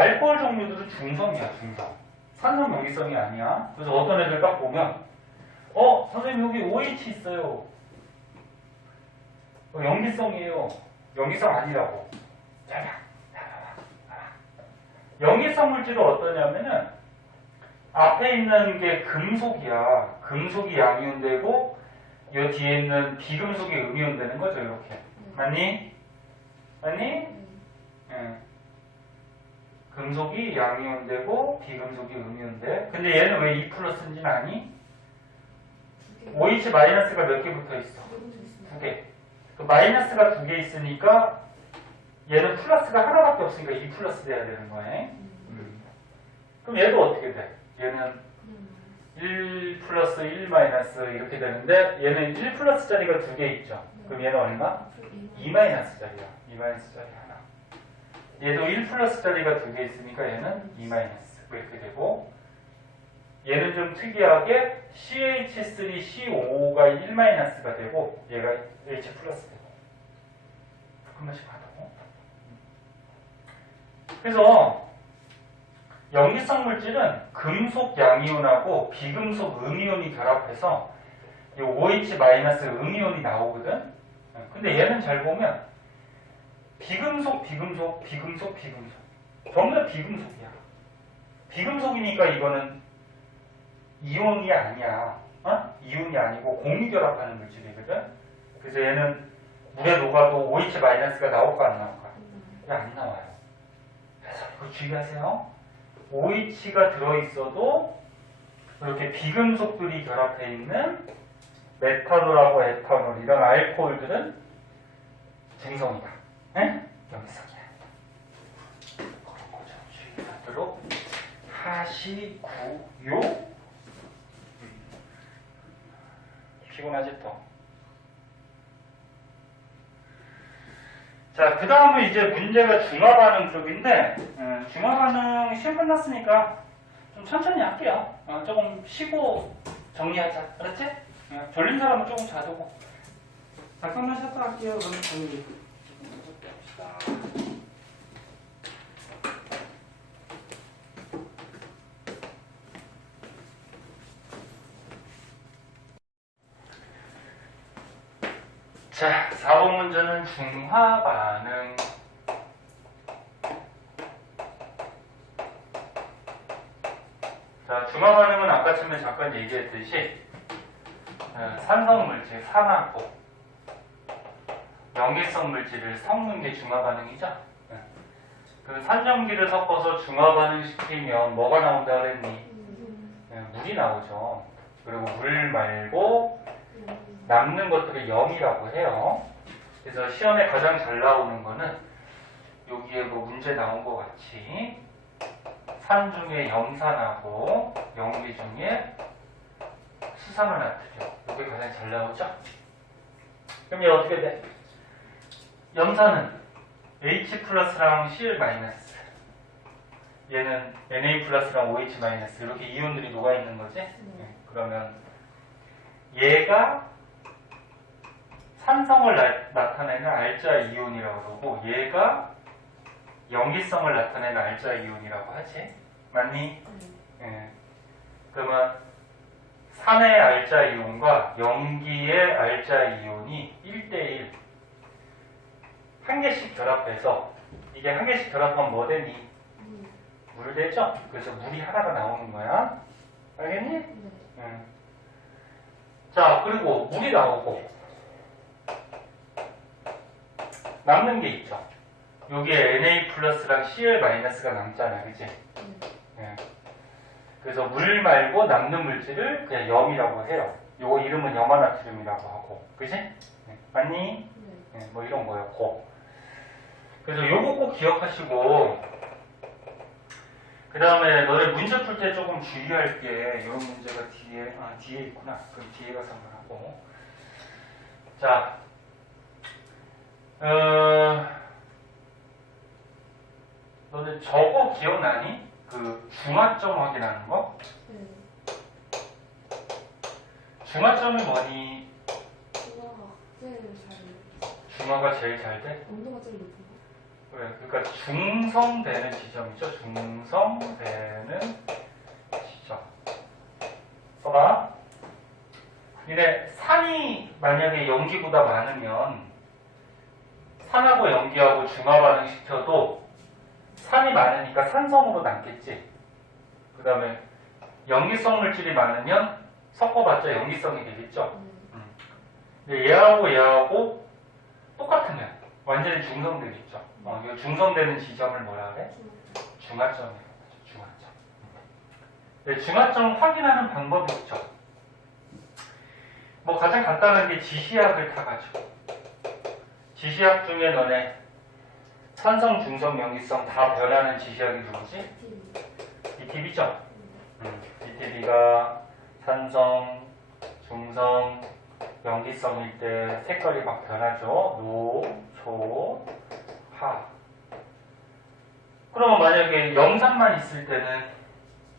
알코올 종류들은 중성이야, 중성. 산성 용기성이 아니야. 그래서 어떤 애들 딱 보면, 선생님 여기 OH 있어요. 염기성이에요. 염기성 아니라고. 자, 염기성 물질은 어떠냐면은 앞에 있는 게 금속이야. 금속이 양이온되고 이 뒤에 있는 비금속이 음이온되는 거죠. 이렇게. 맞니? 맞니? 응. 금속이 양이온되고 비금속이 음이온돼. 근데 얘는 왜 2 플러스인지는 아니? OH 마이너스가 몇 개 붙어 있어? 2개. 그 마이너스가 2개 있으니까 얘는 플러스가 하나밖에 없으니까 2 플러스 돼야 되는 거예요. 그럼 얘도 어떻게 돼? 얘는 1 플러스 1 마이너스 이렇게 되는데 얘는 1 플러스 짜리가 2개 있죠. 그럼 얘는 얼마? 2 마이너스 짜리야. 2 마이너스 짜리 하나. 얘도 1 플러스 짜리가 2개 있으니까 얘는 2 마이너스 이렇게 되고 얘는 좀 특이하게 CH3CO가 1 마이너스가 되고 얘가 H 플러스 되고 한 번씩 하다고. 그래서 염기성 물질은 금속 양이온하고 비금속 음이온이 결합해서 이 OH 마이너스 음이온이 나오거든. 근데 얘는 잘 보면 비금속 전부 다 비금속이야. 비금속이니까 이거는 이온이 아니야. 이온이 아니고 공유 결합하는 물질이거든. 그래서 얘는 물에 녹아도 OH 마이너스가 나올까 안 나올까? 안 나와요. 그래서 이거 주의하세요. OH가 들어있어도 이렇게 비금속들이 결합해 있는 메탄올하고 에탄올 이런 알코올들은 중성이다. 응? 염기성이야. 그런 거죠. 주의하도록 하시고요. 피곤하지 또. 자, 그 다음은 이제 문제가 중화반응 쪽인데, 중화반응 시험 끝났으니까 좀 천천히 할게요. 조금 쉬고 정리하자. 알았지? 졸린 사람은 조금 자두고. 잠깐만 쉬었다 할게요. 그러면 정리. 자, 4번 문제는 중화반응. 자, 중화반응은 아까쯤에 잠깐 얘기했듯이 산성물질, 산화고 염기성 물질을 섞는 게 중화반응이죠. 그 산염기를 섞어서 중화반응시키면 뭐가 나온다 그랬니? 물이 나오죠. 그리고 물 말고 남는 것들을 염이라고 해요. 그래서 시험에 가장 잘 나오는 거는 여기에 뭐 문제 나온 것 같이 산 중에 염산하고 염기 중에 수산화나트륨 이게 가장 잘 나오죠. 그럼 얘 어떻게 돼? 염산은 H 플러스랑 Cl 마이너스 얘는 Na 플러스랑 OH 마이너스 이렇게 이온들이 녹아있는 거지? 그러면 얘가 산성을 나타내는 알자 이온이라고 그러고 얘가 염기성을 나타내는 알자 이온이라고 하지. 맞니? 그러면 산의 알자 이온과 염기의 알자 이온이 1대1 한 개씩 결합해서 이게 한 개씩 결합하면 뭐 되니? 물 되죠? 그래서 물이 하나가 나오는 거야. 알겠니? 자, 그리고 물이 나오고 남는 게 있죠. 여기에 Na 플러스랑 Cl 마이너스가 남잖아, 그치? 그래서 물 말고 남는 물질을 그냥 염이라고 해요. 요거 이름은 염화나트륨이라고 하고, 그치? 맞니? 뭐 이런 거였고. 그래서 요거 꼭 기억하시고, 그 다음에 너네 문제 풀 때 조금 주의할 게, 이런 문제가 뒤에 있구나. 그럼 뒤에 가서 한번 하고. 자, 너네 저거 기억나니? 그 중화점 확인하는 거? 중화점이 뭐니? 중화가 제일 잘 중화가 제일 잘 돼? 온도가 제일 높은 거? 그래, 그러니까 중성되는 지점이죠. 중성되는 지점. 봐봐. 근데 산이 만약에 연기보다 많으면 산하고 연기하고 중화 반응시켜도 산이 많으니까 산성으로 남겠지. 그 다음에 연기성 물질이 많으면 섞어봤자 연기성이 되겠죠. 근데 얘하고 똑같으면 완전히 중성되겠죠. 이 중성되는 지점을 뭐라 그래? 중화점이라고 하죠. 중화점. 네, 중화점 확인하는 방법이 있죠. 뭐 가장 간단한 게 지시학을 타가지고 지시학 중에 너네 산성, 중성, 연기성 다 변하는 지시학이 누구지? BTB죠? BTB가 산성, 중성, 연기성일 때 색깔이 막 변하죠. 노, 초, 하. 그러면 만약에 영산만 있을 때는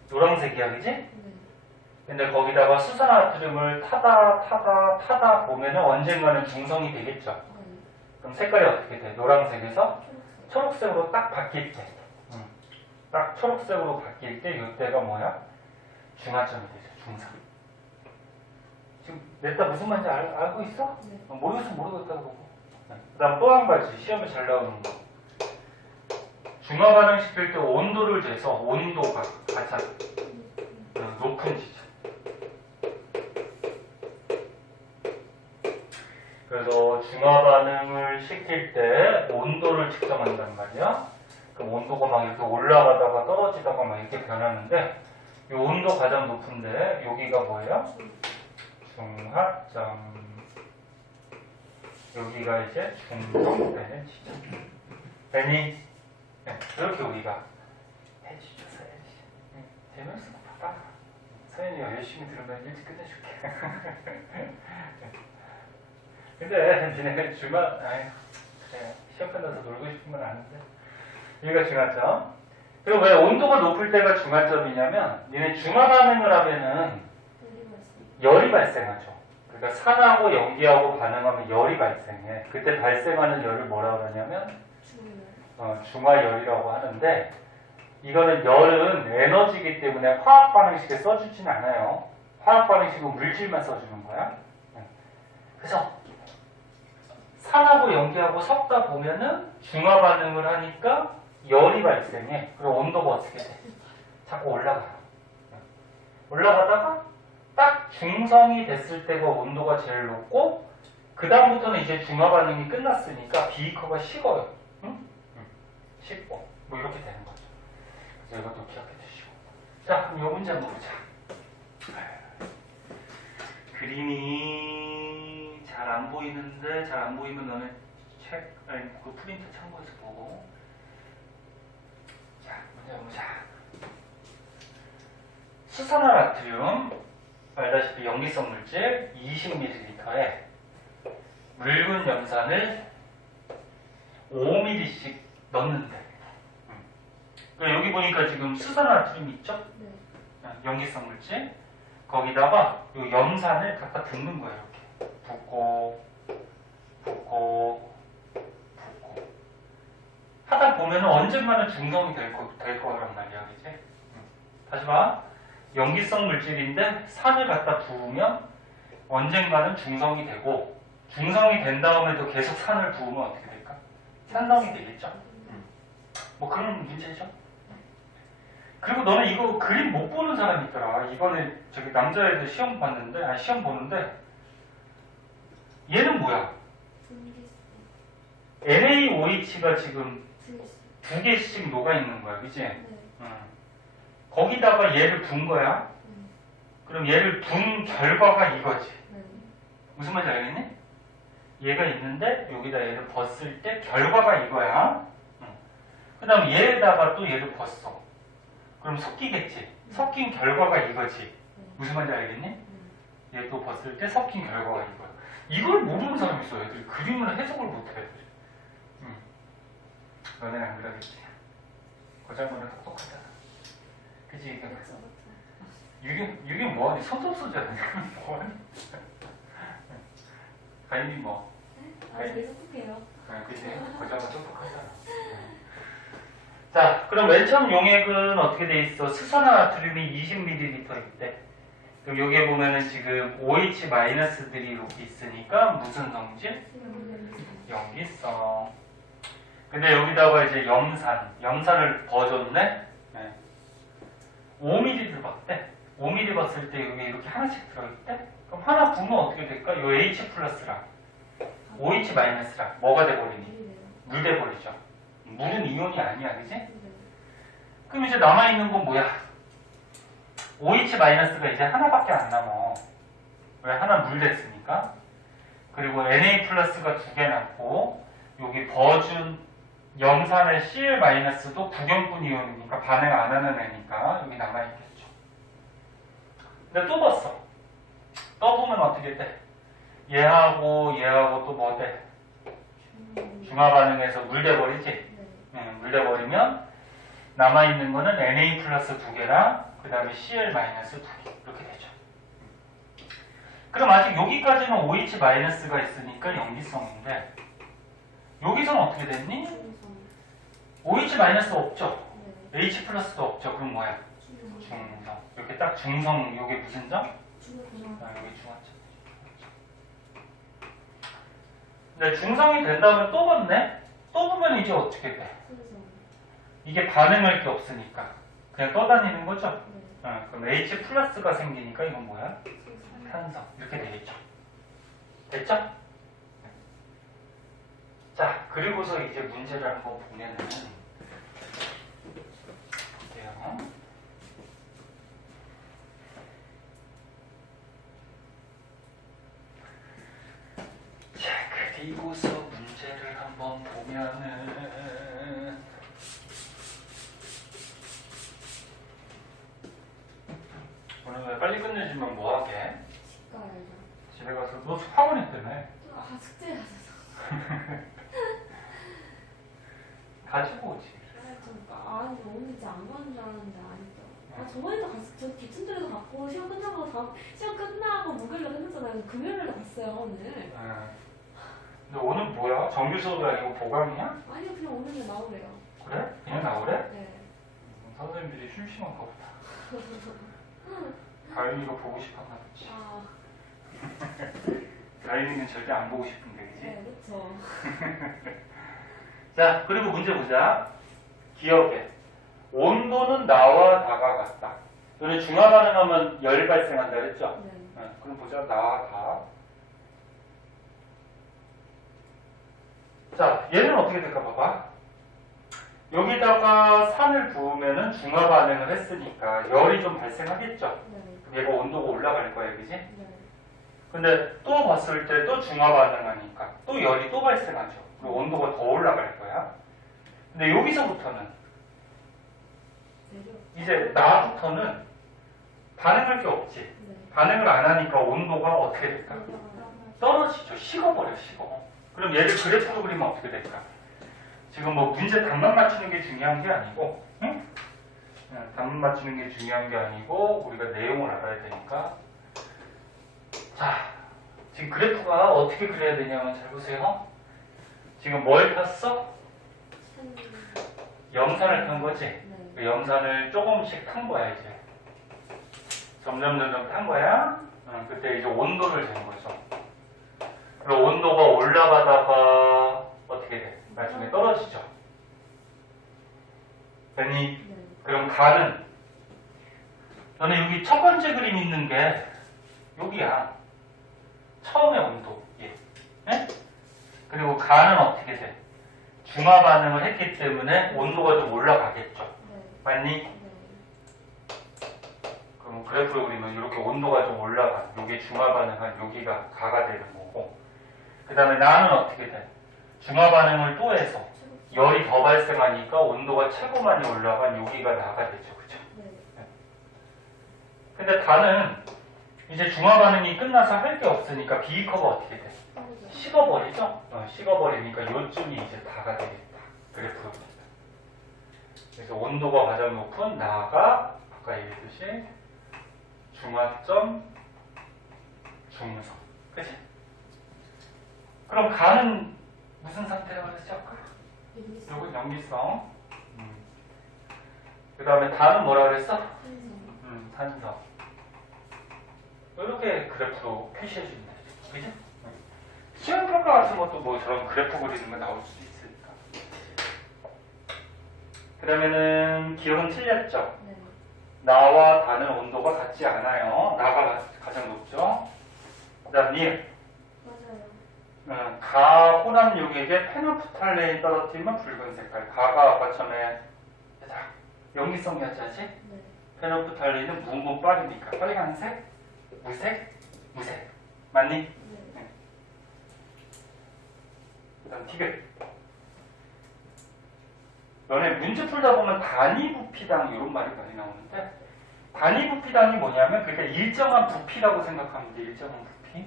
노란색이야, 그지? 근데 거기다가 수산화트륨을 타다 보면은 언젠가는 중성이 되겠죠. 그럼 색깔이 어떻게 돼? 노란색에서 초록색으로 딱 바뀔 때. 딱 초록색으로 바뀔 때 이때가 뭐야? 중화점이 되죠. 중성. 지금 냈다 무슨 말인지 알고 있어? 모르겠으면 모르겠다고 그러고. 그 다음 또 한 가지 시험에 잘 나오는 거. 중화 반응시킬 때 온도를 재서 온도가 가장 높은 지점. 그래서 중화 반응을 시킬 때 온도를 측정한단 말이야. 그럼 온도가 막 이렇게 올라가다가 떨어지다가 막 이렇게 변하는데 이 온도 가장 높은데 여기가 뭐예요? 중화점. 여기가 이제 중성되는 지점. 되니? 네, 이렇게 우리가 해주죠. 서현이. 재밌어. 봐봐. 서현이가 열심히 들으면 일찍 끝내줄게. 근데 니네 중화, 그래, 시험 끝나서 놀고 싶은 건 아는데 여기가 중화점. 그리고 왜 온도가 높을 때가 중화점이냐면 니네 중화 반응을 하면은 열이 발생하죠. 그러니까 산하고 연기하고 반응하면 열이 발생해. 그때 발생하는 열을 뭐라 그러냐면 중화열이라고 하는데 이거는 열은 에너지이기 때문에 화학 반응식에 써주진 않아요. 화학 반응식은 물질만 써주는 거야. 그래서 산하고 연기하고 섞다 보면은 중화 반응을 하니까 열이 발생해. 그리고 온도가 어떻게 돼? 자꾸 올라가요. 올라가다가 딱 중성이 됐을 때가 온도가 제일 높고 그 다음부터는 이제 중화 반응이 끝났으니까 비이커가 식어요. 응? 식고 뭐 이렇게 되는 거죠. 그래서 이것도 기억해 주시고. 자, 그럼 이 문제 한번 보자. 그림이 잘 안 보이는데 잘 안 보이면 너네 그 프린트 참고해서 보고. 자, 문제 보자. 수산화나트륨 알다시피 연기성 물질 20ml에 묽은 염산을 5ml씩 넣는데 그러니까 여기 보니까 지금 수산화나트륨 있죠? 네. 연기성 물질 거기다가 이 염산을 갖다 붓는 거예요. 이렇게 붓고 하다 보면 언젠가는 중성이 될 거란 말이야, 그치? 다시 봐. 연기성 물질인데 산을 갖다 부으면 언젠가는 중성이 되고 중성이 된 다음에도 계속 산을 부으면 어떻게 될까? 산성이 되겠죠? 뭐 그런 문제죠. 그리고 너는 이거 그림 못 보는 사람이 있더라. 이번에 저기 남자애들 시험 봤는데, 시험 보는데 얘는 뭐야? NaOH가 지금 2개씩 녹아있는 거야, 그치? 거기다가 얘를 분 거야. 그럼 얘를 분 결과가 이거지. 무슨 말인지 알겠니? 얘가 있는데 여기다 얘를 벗을 때 결과가 이거야. 그 다음 얘에다가 또 얘를 벗어. 그럼 섞이겠지. 섞인 결과가 이거지. 무슨 말인지 알겠니? 얘 또 벗을 때 섞인 결과가 이거야. 이걸 모르는 사람이 있어. 애들이 그림을 해석을 못해. 애들이. 너네는 안 그러겠지. 고장모는 똑똑하잖아. 그치? 유경 뭐하니? 손톱소잖아. 뭐하니? 가인이 뭐? 되게 똑똑해요. 그치? 고장모 똑똑하잖아. 자, 그럼 맨 처음 용액은 어떻게 돼 있어? 수산화나트륨이 20ml 있대. 그럼 여기에 보면은 지금 OH-들이 이렇게 있으니까 무슨 성질? 염기성. 근데 여기다가 이제 염산을 버줬네? 네. 5ml 들어갔대. 5ml 봤을 때 여기 이렇게 하나씩 들어있대? 그럼 하나 부으면 어떻게 될까? 요 H 플러스랑 OH-랑 뭐가 돼버리니? 물 돼버리죠. 물은 이온이 아니야, 그지? 그럼 이제 남아있는 건 뭐야? OH-가 이제 하나밖에 안 남아. 왜? 하나 물 됐으니까. 그리고 Na 플러스가 2개 남고, 여기 버준 염산의 Cl-도 구경꾼 이온이니까 반응 안 하는 애니까 여기 남아있겠죠. 근데 또 봤어. 떠보면 어떻게 돼? 얘하고 또 뭐 돼? 중화 반응에서 물 돼버리지? 물 돼버리면 남아있는 거는 Na 플러스 2개랑 그 다음에 Cl-2개 이렇게 되죠. 그럼 아직 여기까지는 OH-가 있으니까 염기성인데 여기서는 어떻게 됐니? OH- 없죠? H 플러스도 없죠? 그럼 뭐야? 중성. 이렇게 딱 중성, 이게 무슨 점? 여기 중화점. 근데 중성이 된다면 또 봤네? 또 보면 이제 어떻게 돼? 이게 반응할 게 없으니까 그냥 떠다니는 거죠? 그럼 H 플러스가 생기니까 이건 뭐야? 탄성. 이렇게 되겠죠? 됐죠? 자, 그리고서 이제 문제를 한번 보면은 볼게요. 자, 그리고서 문제를 한번 보면은 오늘 왜 빨리 끝내주면 뭐하게? 집에 가서 너 학원 했다며? 숙제 가서. 가지고 오지. 아니 오늘 이제 안 가는 줄 알았는데 아니다. 저번에도 갔어. 저 비춘들에서 갔고 시험 끝나고 목요일에 끝났잖아요. 금요일에 갔어요 오늘. 근데 오늘 뭐야? 정규 수업이 아니고 보강이야? 아니요 그냥 오늘 그냥 나오래요. 그래? 그냥 나오래? 네. 선생님들이 심심한가 보다. 가윤이가 보고 싶었나 보지. 가윤이는 절대 안 보고 싶은데, 그지? 네, 그렇죠. 자, 그리고 문제 보자. 기억해. 온도는 나와 다가 같다. 너네 중화 반응하면 열 발생한다 그랬죠? 네. 그럼 보자. 나와 다. 자, 얘는 어떻게 될까 봐봐. 여기다가 산을 부으면은 중화 반응을 했으니까 열이 좀 발생하겠죠? 네. 얘가 온도가 올라갈 거야, 그지? 네. 근데 또 봤을 때 또 중화 반응하니까 또 열이 또 발생하죠. 그리고 온도가 더 올라갈 거야. 근데 여기서부터는 이제 나부터는 반응할 게 없지. 네. 반응을 안 하니까 온도가 어떻게 될까? 떨어지죠. 식어버려, 식어. 그럼 얘를 그래프로 그리면 어떻게 될까? 지금 뭐 문제 답만 맞추는 게 중요한 게 아니고, 응? 답만 맞추는 게 중요한 게 아니고 우리가 내용을 알아야 되니까. 자, 지금 그래프가 어떻게 그려야 되냐면 잘 보세요. 지금 뭘 탔어? 염산을 탄 거지? 네. 그 염산을 조금씩 탄 거야 이제. 점점 탄 거야. 그때 이제 온도를 잰 거죠. 그리고 온도가 올라가다가 어떻게 돼? 나중에 떨어지죠. 됐니? 네. 그럼 가는 너네 여기 첫 번째 그림 있는 게 여기야. 처음의 온도. 예. 네? 그리고 가는 어떻게 돼? 중화 반응을 했기 때문에 온도가 좀 올라가겠죠. 네. 맞니? 네. 그럼 그래프로 그리면 이렇게 온도가 좀 올라가. 여기 중화 반응한 여기가 가가 되는 거고. 그 다음에 나는 어떻게 돼? 중화 반응을 또 해서 열이 더 발생하니까 온도가 최고 많이 올라간 여기가 나가 되죠. 그죠? 네. 근데 다는 이제 중화 반응이 끝나서 할 게 없으니까 B커가 어떻게 돼? 식어버리죠? 식어버리니까 요쯤이 이제 다가 되겠다. 그래프로 됩니다. 그래서 온도가 가장 높은 나가 아까 얘기했듯이 중화점 중성. 그치? 그럼 가는 무슨 상태라고 그랬죠? 아까? 요거 염기성. 그 다음에 단은 뭐라 그랬어? 탄성. 탄성. 이렇게 그래프로 표시해 주면 되죠. 그죠? 시험 평가 같은 것도 뭐 저런 그래프 그리는 거 나올 수도 있으니까. 그러면은 기억은 틀렸죠? 네. 나와 다는 온도가 같지 않아요. 나가 가장 높죠. 그 다음 님. 맞아요. 가 혼합육에게 페노프탈레인 떨어뜨리면 붉은 색깔. 가가 아까 전에 염기성이었지? 네. 페노프탈레인은 무분빨이니까 빨간색, 무색, 무색. 맞니? 네. 그 다음 디귿. 너네 문제 풀다 보면 단위 부피당 이런 말이 많이 나오는데 단위 부피당이 뭐냐면 그러니까 일정한 부피라고 생각하면 돼. 일정한 부피.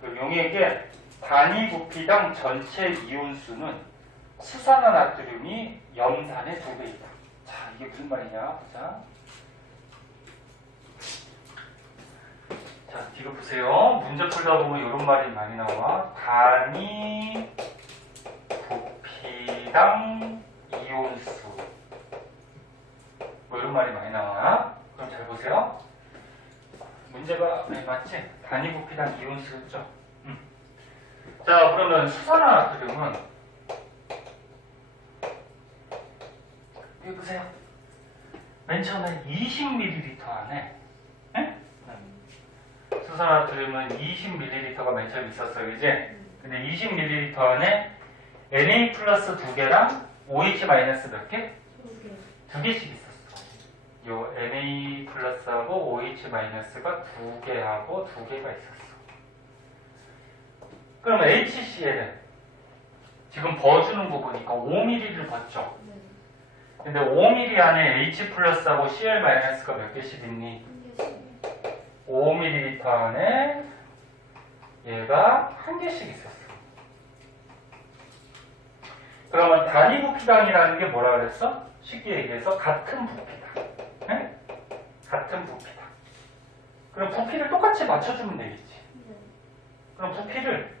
그 용액의 단위 부피당 전체 이온수는 수산화나트륨이 염산의 2배이다. 자, 이게 무슨 말이냐? 보자. 자, 이거 보세요. 문제 풀다 보면 이런 말이 많이 나와. 단위 부피당 이온수. 뭐 이런 말이 많이 나와. 그럼 잘 보세요. 문제가 맞지? 단위 부피당 이온수였죠? 자, 그러면 수산화나트륨은 여기 보세요. 맨 처음에 20ml 안에 수산화나트륨은 20ml가 맨 처음에 있었어요. 이제 근데 20ml 안에 Na 플러스 2개랑 OH 마이너스 몇 개? 2개씩 있었어. 요 Na 플러스하고 OH 마이너스가 2개하고 2개가 있었어. 그럼 HCl은 지금 버주는 거 보니까 5mm를 벗죠. 네. 근데 5mm 안에 H 플러스하고 Cl 마이너스가 몇 개씩 있니? 5ml 안에 얘가 1개씩 있었어. 그러면 단위 부피당이라는 게 뭐라 그랬어? 쉽게 얘기해서 같은 부피다. 네? 같은 부피다. 그럼 부피를 똑같이 맞춰주면 되겠지. 네. 그럼 부피를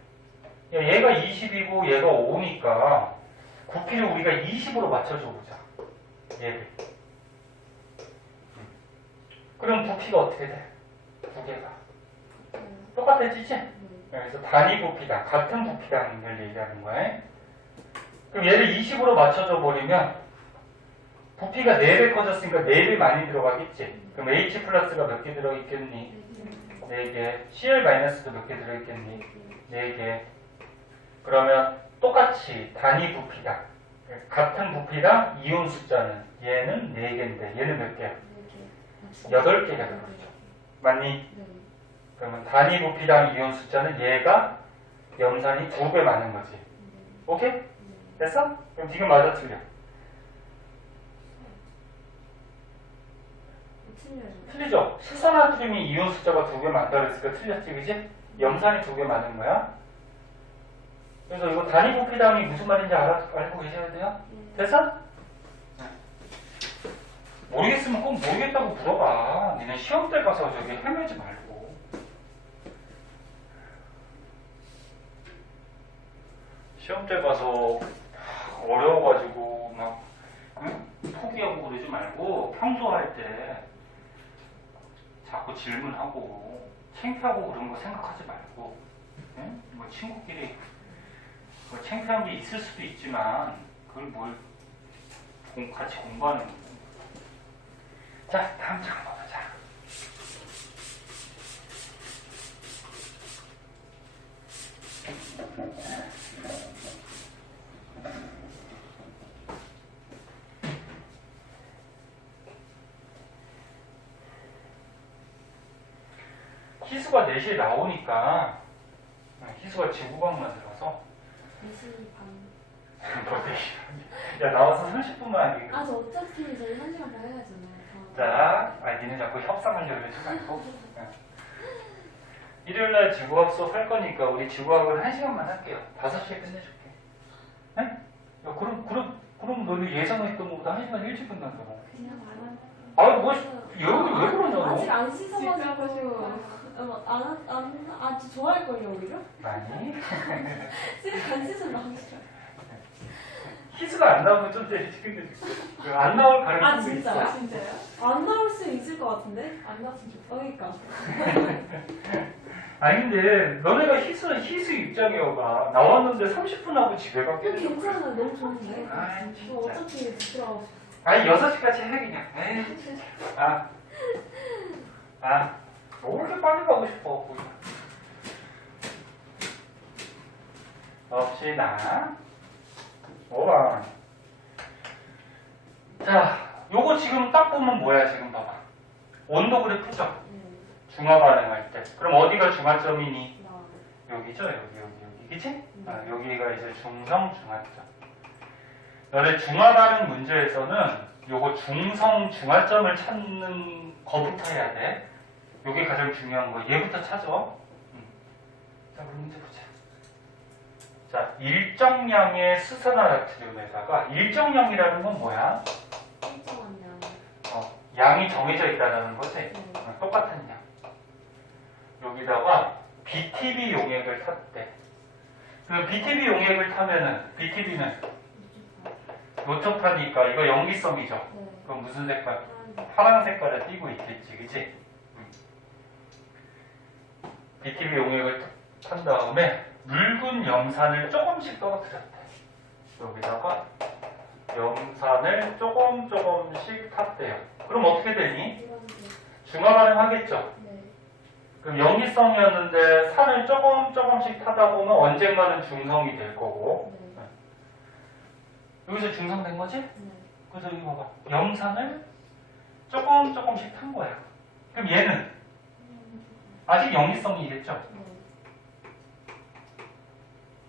얘가 20이고 얘가 5니까 부피를 우리가 20으로 맞춰줘 보자. 얘를. 그럼 부피가 어떻게 돼? 2개가. 똑같아지지? 그래서 단위 부피다. 같은 부피라는 걸 얘기하는 거야. 그럼 얘를 20으로 맞춰줘 버리면 부피가 4배 커졌으니까 4배 많이 들어가겠지? 그럼 H 플러스가 몇 개 들어있겠니? 4개. Cl 마이너스도 몇 개 들어있겠니? 4개. 그러면 똑같이 단위 부피다. 같은 부피랑 이온 숫자는 얘는 4개인데 얘는 몇 개야? 8개가 들어있죠. 맞니? 네. 그러면 단위 부피당 이온 숫자는 얘가 염산이 2배 많은 거지. 오케이? 됐어? 그럼 지금 맞아 틀려? 틀리죠? 수산화트륨이 이온 숫자가 2배 많다 그랬으니까 틀렸지, 그지? 염산이 2배 많은 거야. 그래서 이거 단위 부피당이 무슨 말인지 알고 계셔야 돼요? 됐어? 모르겠으면 꼭 모르겠다고 물어봐. 니네 시험 때 가서 저기 헤매지 말고. 시험 때 가서 어려워가지고 막 포기하고 그러지 말고 평소 할 때 자꾸 질문하고 창피하고 그런 거 생각하지 말고 뭐 친구끼리 뭐 창피한 게 있을 수도 있지만 그걸 뭘 같이 공부하는 거고. 자, 다음 장 한번 보자. 희수가 4시에 나오니까 희수가 지구과학 만들어서 4시 반. 너 4시 야 나와서 30분만 하기. 아, 저 어차피 저희 1시간 반 해야잖아요. 자, 니는 자꾸 협상하려고 하지 말고. 일요일날 지구과학 수업 할 거니까 우리 지구과학을 1시간만 할게요. 5시에 끝내줄게. 네? 야, 그럼 너는 예상했던 것보다 1시간 일찍 끝난다고. 그냥 말하면. 아, 뭐, 여기 왜 그러냐, 너? 아직 안 씻어가지고. 아주 좋아할걸요, 오히려? 많이? 안 씻으면 안 싫어. 희수가 안 나오면 좀 때리지. 근데 안 나올 아 가능성이 진짜요? 있어. 진짜요? 안 나올 수 있을 것 같은데? 안 나왔으면 좋겠어. 그러니까. 아니 근데 너네가 희수는 희수 입장이어가 나왔는데 30분 하고 집에 갔겠네. 괜찮아요. 너무 좋은데. 아이, 저 진짜. 어차피 들어가고 싶어. 아니 6시까지 해 그냥. 에이, 진짜. 뭐 이렇게 빨리 가고 싶어. 봅시다. 5번. 자, 요거 지금 딱 보면 뭐야 지금 봐봐. 온도 그래프죠? 중화 반응할 때. 그럼 어디가 중화점이니? 여기죠? 여기. 그치? 여기가 이제 중성 중화점. 너네 중화 반응 문제에서는 요거 중성 중화점을 찾는 거부터 해야 돼. 요게 가장 중요한 거. 얘부터 찾아. 자, 그럼 문제 보자. 자, 일정량의 수산화 나트륨에다가 일정량이라는 건 뭐야? 일정한 양. 양이 정해져 있다는 거지? 네. 똑같은 양. 여기다가 BTB 용액을 탔대. 그 BTB 용액을 타면은 BTB는 노초파니까 이거 염기성이죠. 네. 그럼 무슨 색깔? 파란색. 파란 색깔을 띠고 있겠지, 그치? BTB 용액을 탄 다음에 묽은 염산을 조금씩 떨어뜨렸대. 여기다가 염산을 조금씩 탔대요. 그럼 어떻게 되니? 파란색. 중화 반응하겠죠? 네. 그럼 염기성이었는데 산을 조금씩 타다 보면 언젠가는 중성이 될 거고. 네. 여기서 중성된 거지? 네. 그래서 여기 봐봐. 염산을 조금씩 탄 거야. 그럼 얘는 아직 염기성이겠죠? 네.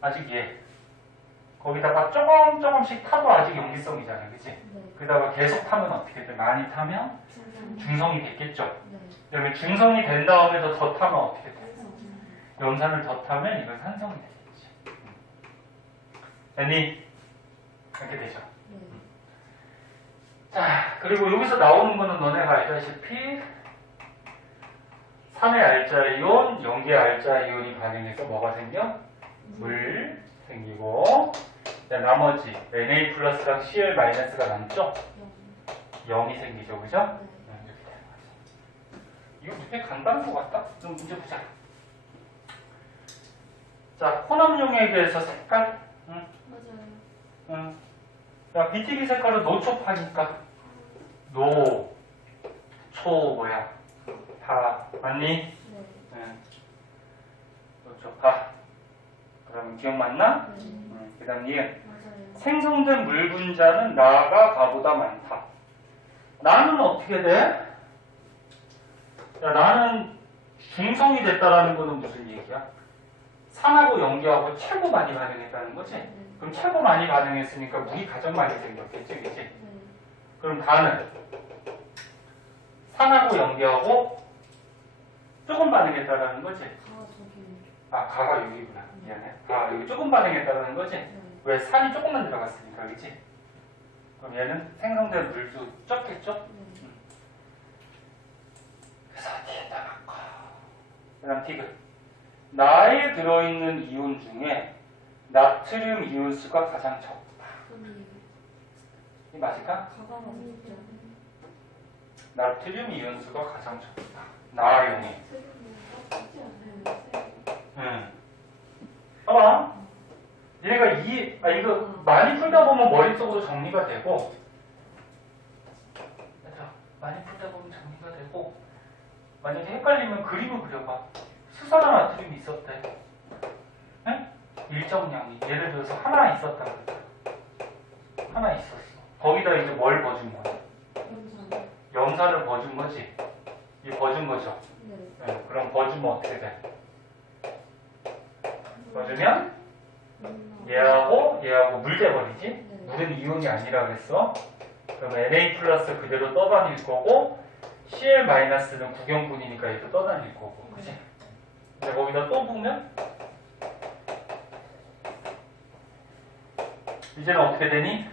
아직 얘. 거기다가 조금씩 타도 아직 염기성이잖아, 그치? 네. 그러다가 계속 타면 어떻게 돼? 많이 타면 중성. 중성이 됐겠죠? 네. 그다음에 중성이 된 다음에도 더 타면 어떻게 돼? 산성. 염산을 더 타면 이건 산성이 되겠지. 됐니? 이렇게 되죠. 네. 자, 그리고 여기서 나오는 거는 너네가 알다시피 산의 알자이온, 염기의 알자이온이 반응해서 뭐가 생겨? 물 생기고, 나머지 Na 플러스랑 Cl 마이너스가 남죠? 0이 생기죠, 그죠? 네. 이렇게 되는 거죠. 이거 되게 간단한 것 같다? 그럼 문제 보자. 자, 혼합용액에서 색깔. 맞아요. 야, BTB 색깔은 노초파니까. 뭐야? 파. 맞니? 네. 응. 노초파. 그러면 기억 맞나? 네. 그 다음 니은. 맞아요. 생성된 물 분자는 나가 가보다 많다. 나는 어떻게 돼? 야, 나는 중성이 됐다라는 거는 무슨 얘기야? 산하고 염기하고 최고 많이 반응했다는 거지? 네. 그럼 최고 많이 반응했으니까 물이 가장 많이 생겼겠지, 그치? 네. 그럼 가는 산하고 염기하고 조금 반응했다라는 거지? 가 저기. 가가 여기구나. 미안해. 여기 조금 반응했다라는 거지? 네. 왜 산이 조금만 들어갔으니까, 그치? 그럼 얘는 생성된 물도 적겠죠? 네. 그래서 뒤에다 바꿔. 그 다음 디귿. 나에 들어있는 이온 중에 나트륨 이온 수가 가장 적다. 아니, 이 맞을까? 가가 맞죠? 나트륨 이온 수가 가장 적다. 나용이. 응. 봐봐. 얘가 이거 많이 풀다 보면 머릿속으로 정리가 되고, 얘들아, 많이 풀다 보면 정리가 되고, 만약에 헷갈리면 그림을 그려봐. 수산화 나트륨이 있었대. 응? 일정량이. 예를 들어서 하나 있었다 그랬다. 하나 있었어. 거기다 이제 뭘 버준 거야? 영상. 염산을 버준 거지? 이 버준 거죠? 네. 네, 그럼 버주면 어떻게 돼? 버주면 얘하고 물 돼버리지? 네. 물은 이온이 아니라 그랬어. 그럼 Na 플러스 그대로 떠다닐 거고 Cl 마이너스는 구경분이니까 얘도 떠다닐 거고, 그치? 근데 거기다 또 보면 이제는 어떻게 되니?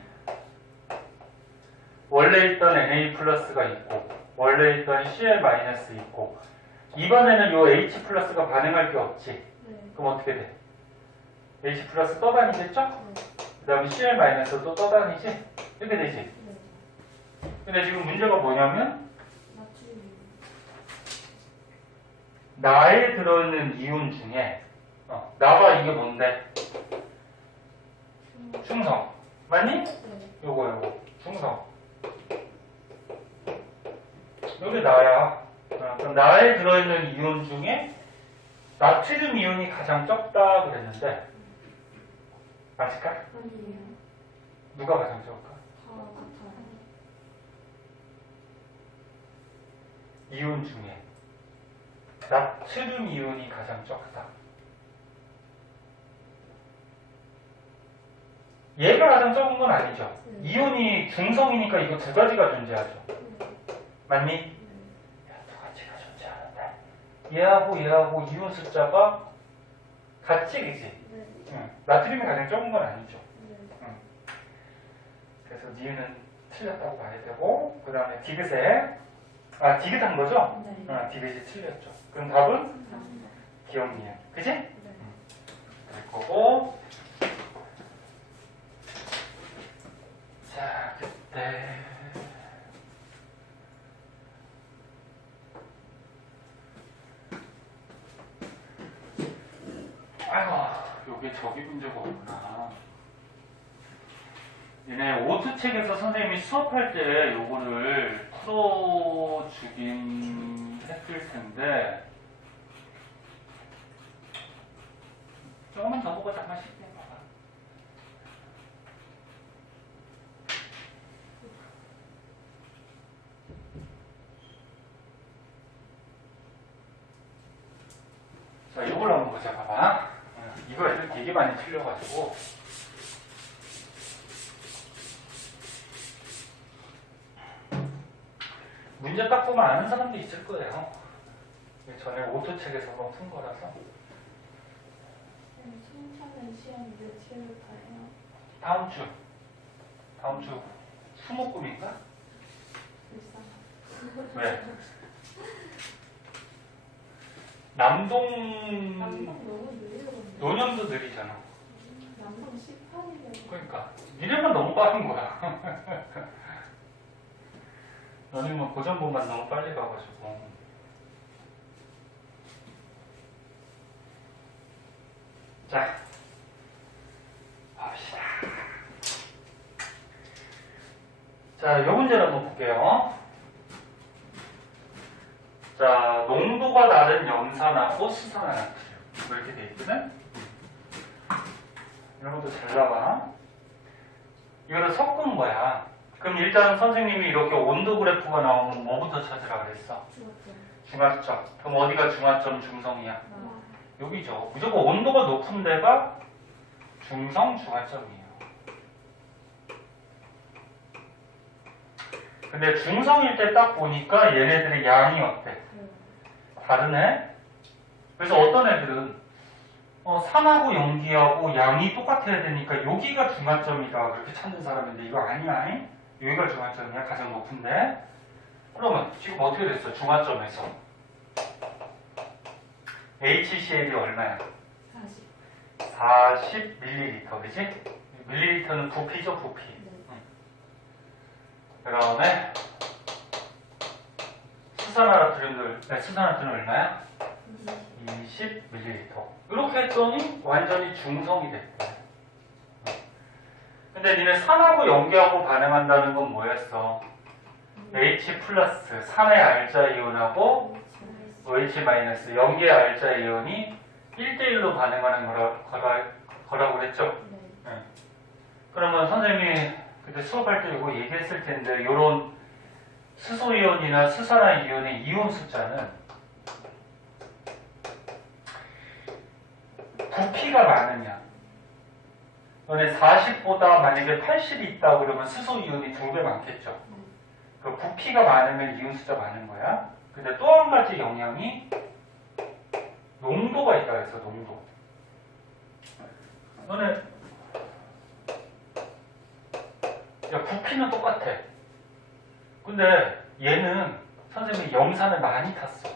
원래 있던 Na 플러스가 있고 원래 있던 Cl 마이너스 있고 이번에는 요 H 플러스가 반응할 게 없지. 네. 그럼 어떻게 돼? H 플러스 떠다니겠죠? 네. 다음에 Cl- 또 떠다니지? 이렇게 되지? 네. 근데 지금 문제가 뭐냐면 나트륨. 나에 들어있는 이온 중에 나가 이게 뭔데? 중성 맞니? 네. 요거 중성 여기 나야. 그럼 나에 들어있는 이온 중에 나트륨 이온이 가장 적다 그랬는데 맞을까? 아니에요. 누가 가장 적을까? 다 같아요. 이온 중에 나트륨 이온이 가장 적다. 얘가 가장 적은 건 아니죠. 네. 이온이 중성이니까 이거 두 가지가 존재하죠. 네. 맞니? 네. 두 가지가 존재하는데 얘하고 이온 숫자가 같지, 그지? 네. 응. 나트륨이 가장 적은 건 아니죠. 네. 그래서 니은은 틀렸다고 봐야 되고, 그 다음에 디귿에 디귿한 거죠? 네. 디귿이 틀렸죠. 그럼 답은 감사합니다. 기억 니은, 그지? 네. 될 거고. 자, 그때 아이고, 요게 저기 문제가 없구나. 얘네 오트 책에서 선생님이 수업할 때 요거를 풀어주긴 했을 텐데 조금만 더 보고 잠깐 쉽게 봐봐. 자, 이걸 한번 보자, 봐봐. 이거 애들 되게 많이 틀려가지고. 문제 딱 보면 아는 사람도 있을 거예요. 전에 오토책에서 한번 푼 거라서. 청소년 시험 며칠부터예요? 다음 주 수목금인가? 불쌍. 왜? 남동 남성 너무 느리거든요. 노년도 느리잖아. 남성 18일에. 그러니까 니네만 너무 빠른 거야. 너는 뭐 고전부만 너무 빨리 가가지고. 자, 봅시다. 자, 요 문제를 한번 볼게요. 자, 농도가 다른 염산하고 수산화나트륨 이렇게 돼 있거든. 이런 것도 잘 나와. 이거를 섞은 거야. 그럼 일단은 선생님이 이렇게 온도 그래프가 나오면 뭐부터 찾으라 그랬어? 죽었죠. 중화점. 그럼 어디가 중화점 중성이야? 아, 여기죠. 무조건 온도가 높은 데가 중성 중화점이에요. 근데 중성일 때 딱 보니까 얘네들의 양이 어때? 그, 다르네? 그래서 어떤 애들은 산하고 염기하고 양이 똑같아야 되니까 여기가 중화점이다 그렇게 찾는 사람인데 이거 아니야. 여기가 중화점이야. 가장 높은데. 그러면 지금 어떻게 됐어? 중화점에서 HCl이 얼마야? 40. 40ml, 그지? 밀리리터는 부피죠, 부피. 네. 그 다음에 수산화나트륨 얼마야? 20ml. 이렇게 했더니 완전히 중성이 됐대. 근데 니네 산하고 염기하고 반응한다는 건 뭐였어? H 플러스 산의 알자 이온하고 OH- 염기의 알자 이온이 1대1로 반응하는 거라고 그랬죠? 네. 그러면 선생님이 그때 수업할 때 이거 얘기했을 텐데 이런 수소 이온이나 수산화 이온의 이온 숫자는 부피가 많으면 너네 40보다 만약에 80이 있다 그러면 수소 이온이 2배 많겠죠. 그 부피가 많으면 이온 숫자 많은 거야. 근데 또 한 가지 영향이 농도가 있다 그래서 농도. 너네 야 부피는 똑같아. 근데 얘는 선생님이 염산을 많이 탔어.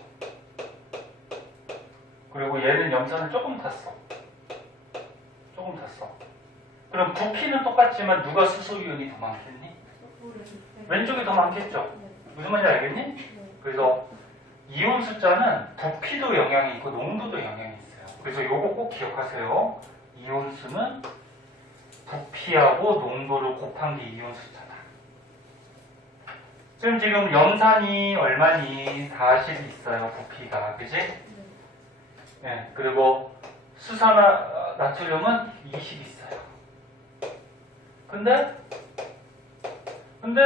그리고 얘는 염산을 조금 탔어. 조금 탔어. 그럼 부피는 똑같지만 누가 수소 이온이 더 많겠니? 모르겠어요. 왼쪽이 더 많겠죠? 네. 무슨 말인지 알겠니? 네. 그래서 이온 숫자는 부피도 영향이 있고 농도도 영향이 있어요. 그래서 요거 꼭 기억하세요. 이온수는 부피하고 농도를 곱한 게 이온 숫자다. 지금 염산이 얼마니? 40이 있어요. 부피가. 그지? 네. 네. 그리고 나트륨은 20 있어요. 근데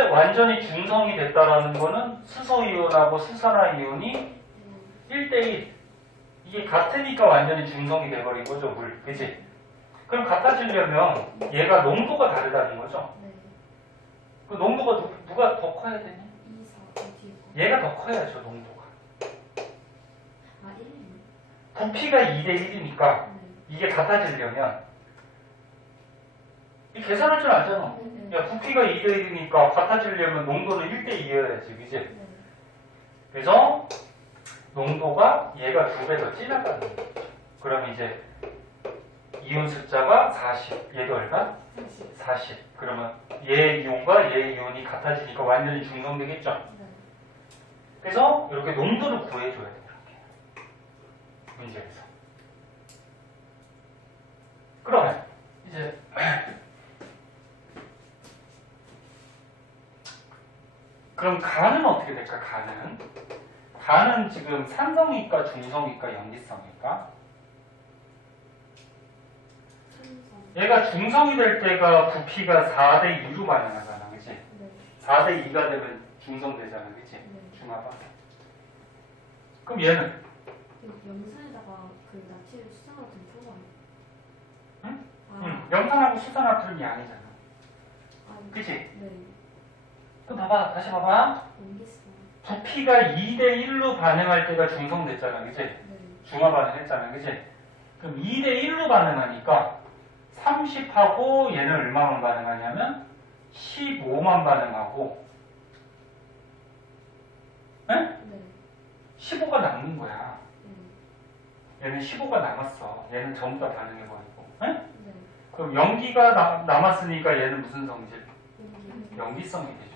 완전히 중성이 됐다라는 거는 수소이온하고 수산화이온이 1대1. 이게 같으니까 완전히 중성이 돼버린 거죠, 물. 그지? 그럼 같아지려면 얘가 농도가 다르다는 거죠. 네. 그 농도가 누가 더 커야 되니? 2, 4, 어디 있고. 얘가 더 커야죠, 농도가. 아, 1. 부피가 2대1이니까 네. 이게 같아지려면 이 계산할 줄 알잖아. 네. 야, 부피가 2대1이니까 같아지려면 농도는 1대2여야지, 그지? 네. 그래서 농도가 얘가 2배 더 진하다는 거죠. 그럼 이제 이온 숫자가 40, 얘도 얼마? 40. 40. 그러면 얘 이온과 얘 이온이 같아지니까 완전히 중성되겠죠? 네. 그래서 이렇게 농도를 구해줘야 돼요. 이렇게. 문제에서. 그러면 이제 그럼 간은 어떻게 될까? 간은 지금 산성일까, 중성일까, 연기성일까? 삼성. 얘가 중성이 될 때가 부피가 4대 2로 반응하잖아, 그치? 네. 4대 2가 되면 중성되잖아, 그치? 네. 중화가. 그럼 얘는? 그 영상에다가 그 나트륨 수산 같은 거 풀어봐요. 응? 아, 응. 염산하고 수산화투름이 아니잖아. 아, 그치? 네. 그럼 봐봐, 다시 봐봐. 연기성. 부피가 2대 1로 반응할 때가 중성됐잖아, 그치? 네. 중화 반응했잖아, 그치? 그럼 2대 1로 반응하니까 30하고 얘는 얼마만 반응하냐면 15만 반응하고, 에? 네. 15가 남는 거야. 네. 얘는 15가 남았어. 얘는 전부 다 반응해버리고. 에? 네. 그럼 연기가 남았으니까 얘는 무슨 성질? 연기. 연기성이 되죠.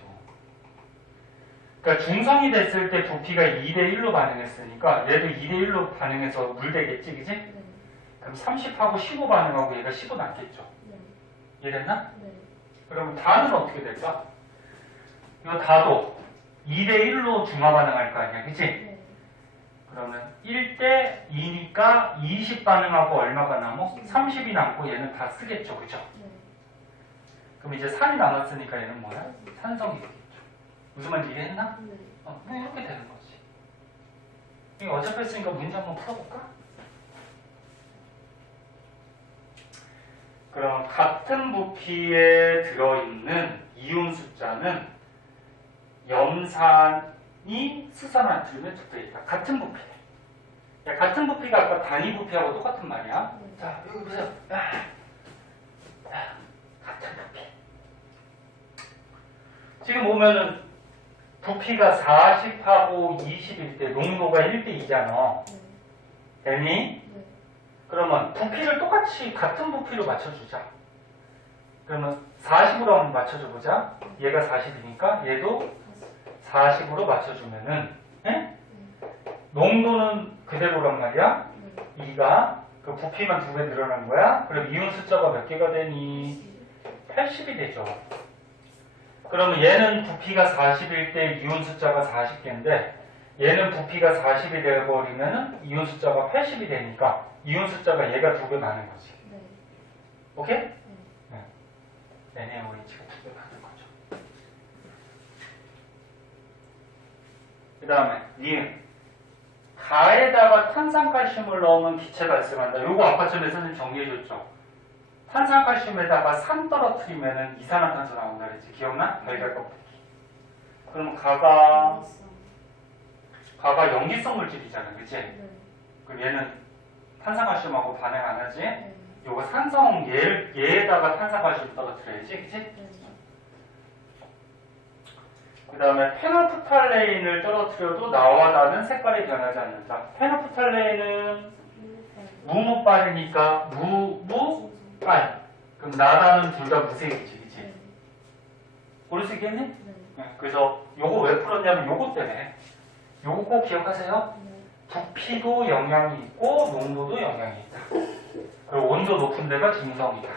그러니까 중성이 됐을 때 부피가 2대1로 반응했으니까 얘도 2대1로 반응해서 물 되겠지, 그지? 네. 그럼 30하고 15 반응하고 얘가 15 남겠죠. 네. 이해됐나? 네. 그러면 다는 어떻게 될까? 이거 다도 2대1로 중화 반응할 거 아니야, 그치? 네. 그러면 1대2니까 20 반응하고 얼마가 남어? 30이 남고 얘는 다 쓰겠죠, 그죠? 네. 그럼 이제 산이 남았으니까 얘는 뭐야? 산성이 되겠죠. 무슨 말인지 이해했나? 네. 뭐 이렇게 되는 거지. 이거 어차피 했으니까 문제 한번 풀어볼까? 그럼 같은 부피에 들어있는 이온 숫자는 염산이 수산화트륨에 적혀있다. 같은 부피. 야, 같은 부피가 아까 단위 부피하고 똑같은 말이야. 네. 자, 여기 보세요. 같은 부피. 지금 보면은 부피가 40하고 20일 때 농도가 1대2잖아. 네. 되니? 네. 그러면 부피를 똑같이 같은 부피로 맞춰주자. 그러면 40으로 한번 맞춰줘보자. 얘가 40이니까 얘도 40으로 맞춰주면은, 예? 농도는 그대로란 말이야. 네. 2가 그 부피만 2배 늘어난 거야. 그럼 이온 숫자가 몇 개가 되니? 80이 되죠. 그러면 얘는 부피가 40일 때 이온 숫자가 40개인데 얘는 부피가 40이 되어버리면 이온 숫자가 80이 되니까 이온 숫자가 얘가 2배 많은 거지. 네. 오케이? 네. NaOH가 2배 많은 거죠. 그 다음에 니은 가에다가 탄산칼슘을 넣으면 기체 발생한다. 요거 아까 전에 선생님 정리해줬죠. 탄산칼슘에다가 산 떨어뜨리면은 이산화탄소 나온다 그랬지. 기억나? 달걀 껍데기. 그러면 가가 연기성 물질이잖아, 그치? 네. 그럼 얘는 탄산칼슘하고 반응 안 하지? 네. 요거 산성 얘에다가 탄산칼슘 떨어뜨려야지, 그치? 네. 그 다음에 페노프탈레인을 떨어뜨려도 나와 나는 색깔이 변하지 않는다. 페노프탈레인은 무무빨이니까 무무빨. 그럼 나라는 둘 다 무색이지, 그치? 네. 고를 수 있겠니? 네. 네, 그래서 요거 왜 풀었냐면 요거 때문에. 요거 꼭 기억하세요. 네. 부피도 영향이 있고 농도도 영향이 있다. 그리고 온도 높은 데가 중성이다.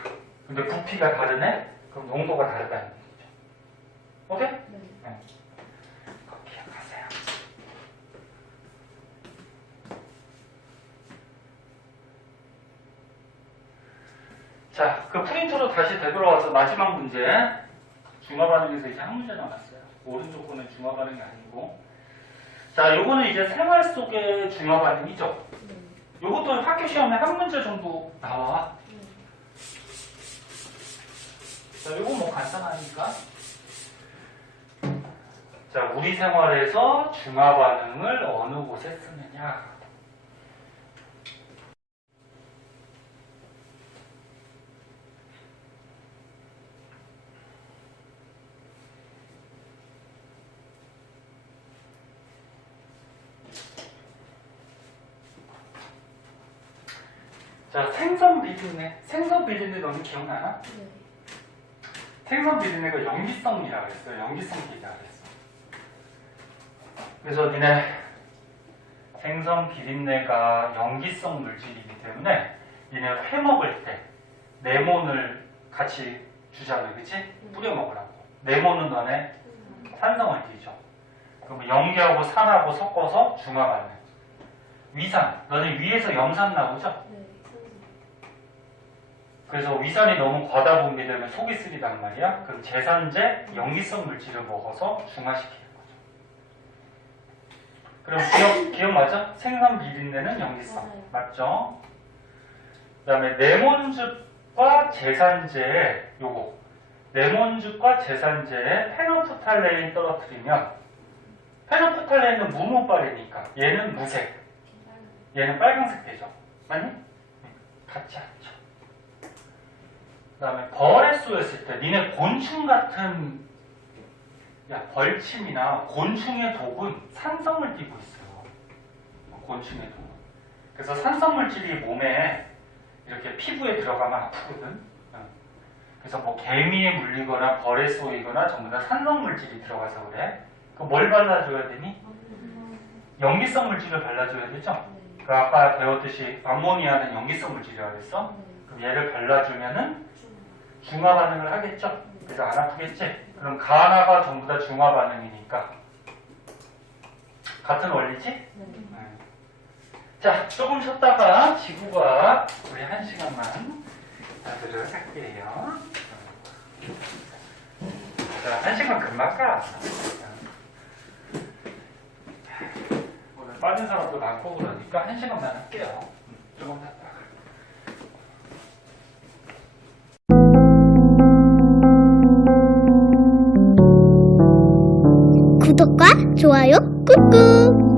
근데 부피가 다르네? 그럼 농도가 다르다는 얘기죠. 오케이? 네. 그거 기억하세요. 자, 그 프린트로 다시 되돌아와서 마지막 문제. 중화 반응에서 이제 한 문제 남았어요. 오른쪽 거는 중화 반응이 아니고. 자, 요거는 이제 생활 속의 중화 반응이죠. 네. 요것도 학교 시험에 한 문제 정도 나와. 네. 자, 요거 뭐 간단하니까. 자, 우리 생활에서 중화 반응을 어느 곳에 쓰느냐. 자, 생선 비린내. 생선 비린내 너는 기억나나? 네. 생선 비린내가 염기성이라고 그랬어요. 염기성 비린내라고 그랬어. 그래서 니네 생선 비린내가 염기성 물질이기 때문에 니네 회 먹을 때 레몬을 같이 주잖아요. 그치? 뿌려 먹으라고. 레몬은 너네 산성을 띠죠. 그럼 염기하고 산하고 섞어서 중화 반응. 위산. 너네 위에서 염산 나오죠? 네. 그래서 위산이 너무 과다 분비되면 속이 쓰리단 말이야. 그럼 제산제, 염기성 물질을 먹어서 중화시키는 거죠. 그럼 기억 맞아? 생선 비린내는 염기성. 맞아요. 맞죠? 그 다음에 레몬즙과 제산제에 요거. 레몬즙과 제산제에 페노프탈레인 떨어뜨리면 페노프탈레인은 무모빨이니까 얘는 무색, 얘는 빨간색 되죠. 맞니? 같지 않죠. 그 다음에 벌에 쏘였을 때 니네 곤충 같은 벌침이나 곤충의 독은 산성을 띠고 있어요. 곤충의 독은. 그래서 산성물질이 몸에 이렇게 피부에 들어가면 아프거든. 그래서 뭐 개미에 물리거나 벌에 쏘이거나 전부 다 산성물질이 들어가서 그래. 그 뭘 발라줘야 되니? 염기성 물질을 발라줘야 되죠? 네. 그 아까 배웠듯이 암모니아는 염기성 물질이라고 그랬어? 그럼 얘를 발라주면은 중화 반응을 하겠죠? 그래서 안 아프겠지? 그럼 가나가 전부 다 중화 반응이니까 같은 원리지? 네. 자, 조금 쉬었다가 지구가 우리 1시간만 하도록 할게요. 자, 1시간 금방 가. 오늘 빠진 사람도 많고 그러니까 1시간만 할게요. 조금 쉬었다가. 구독과 좋아요 꾹꾹.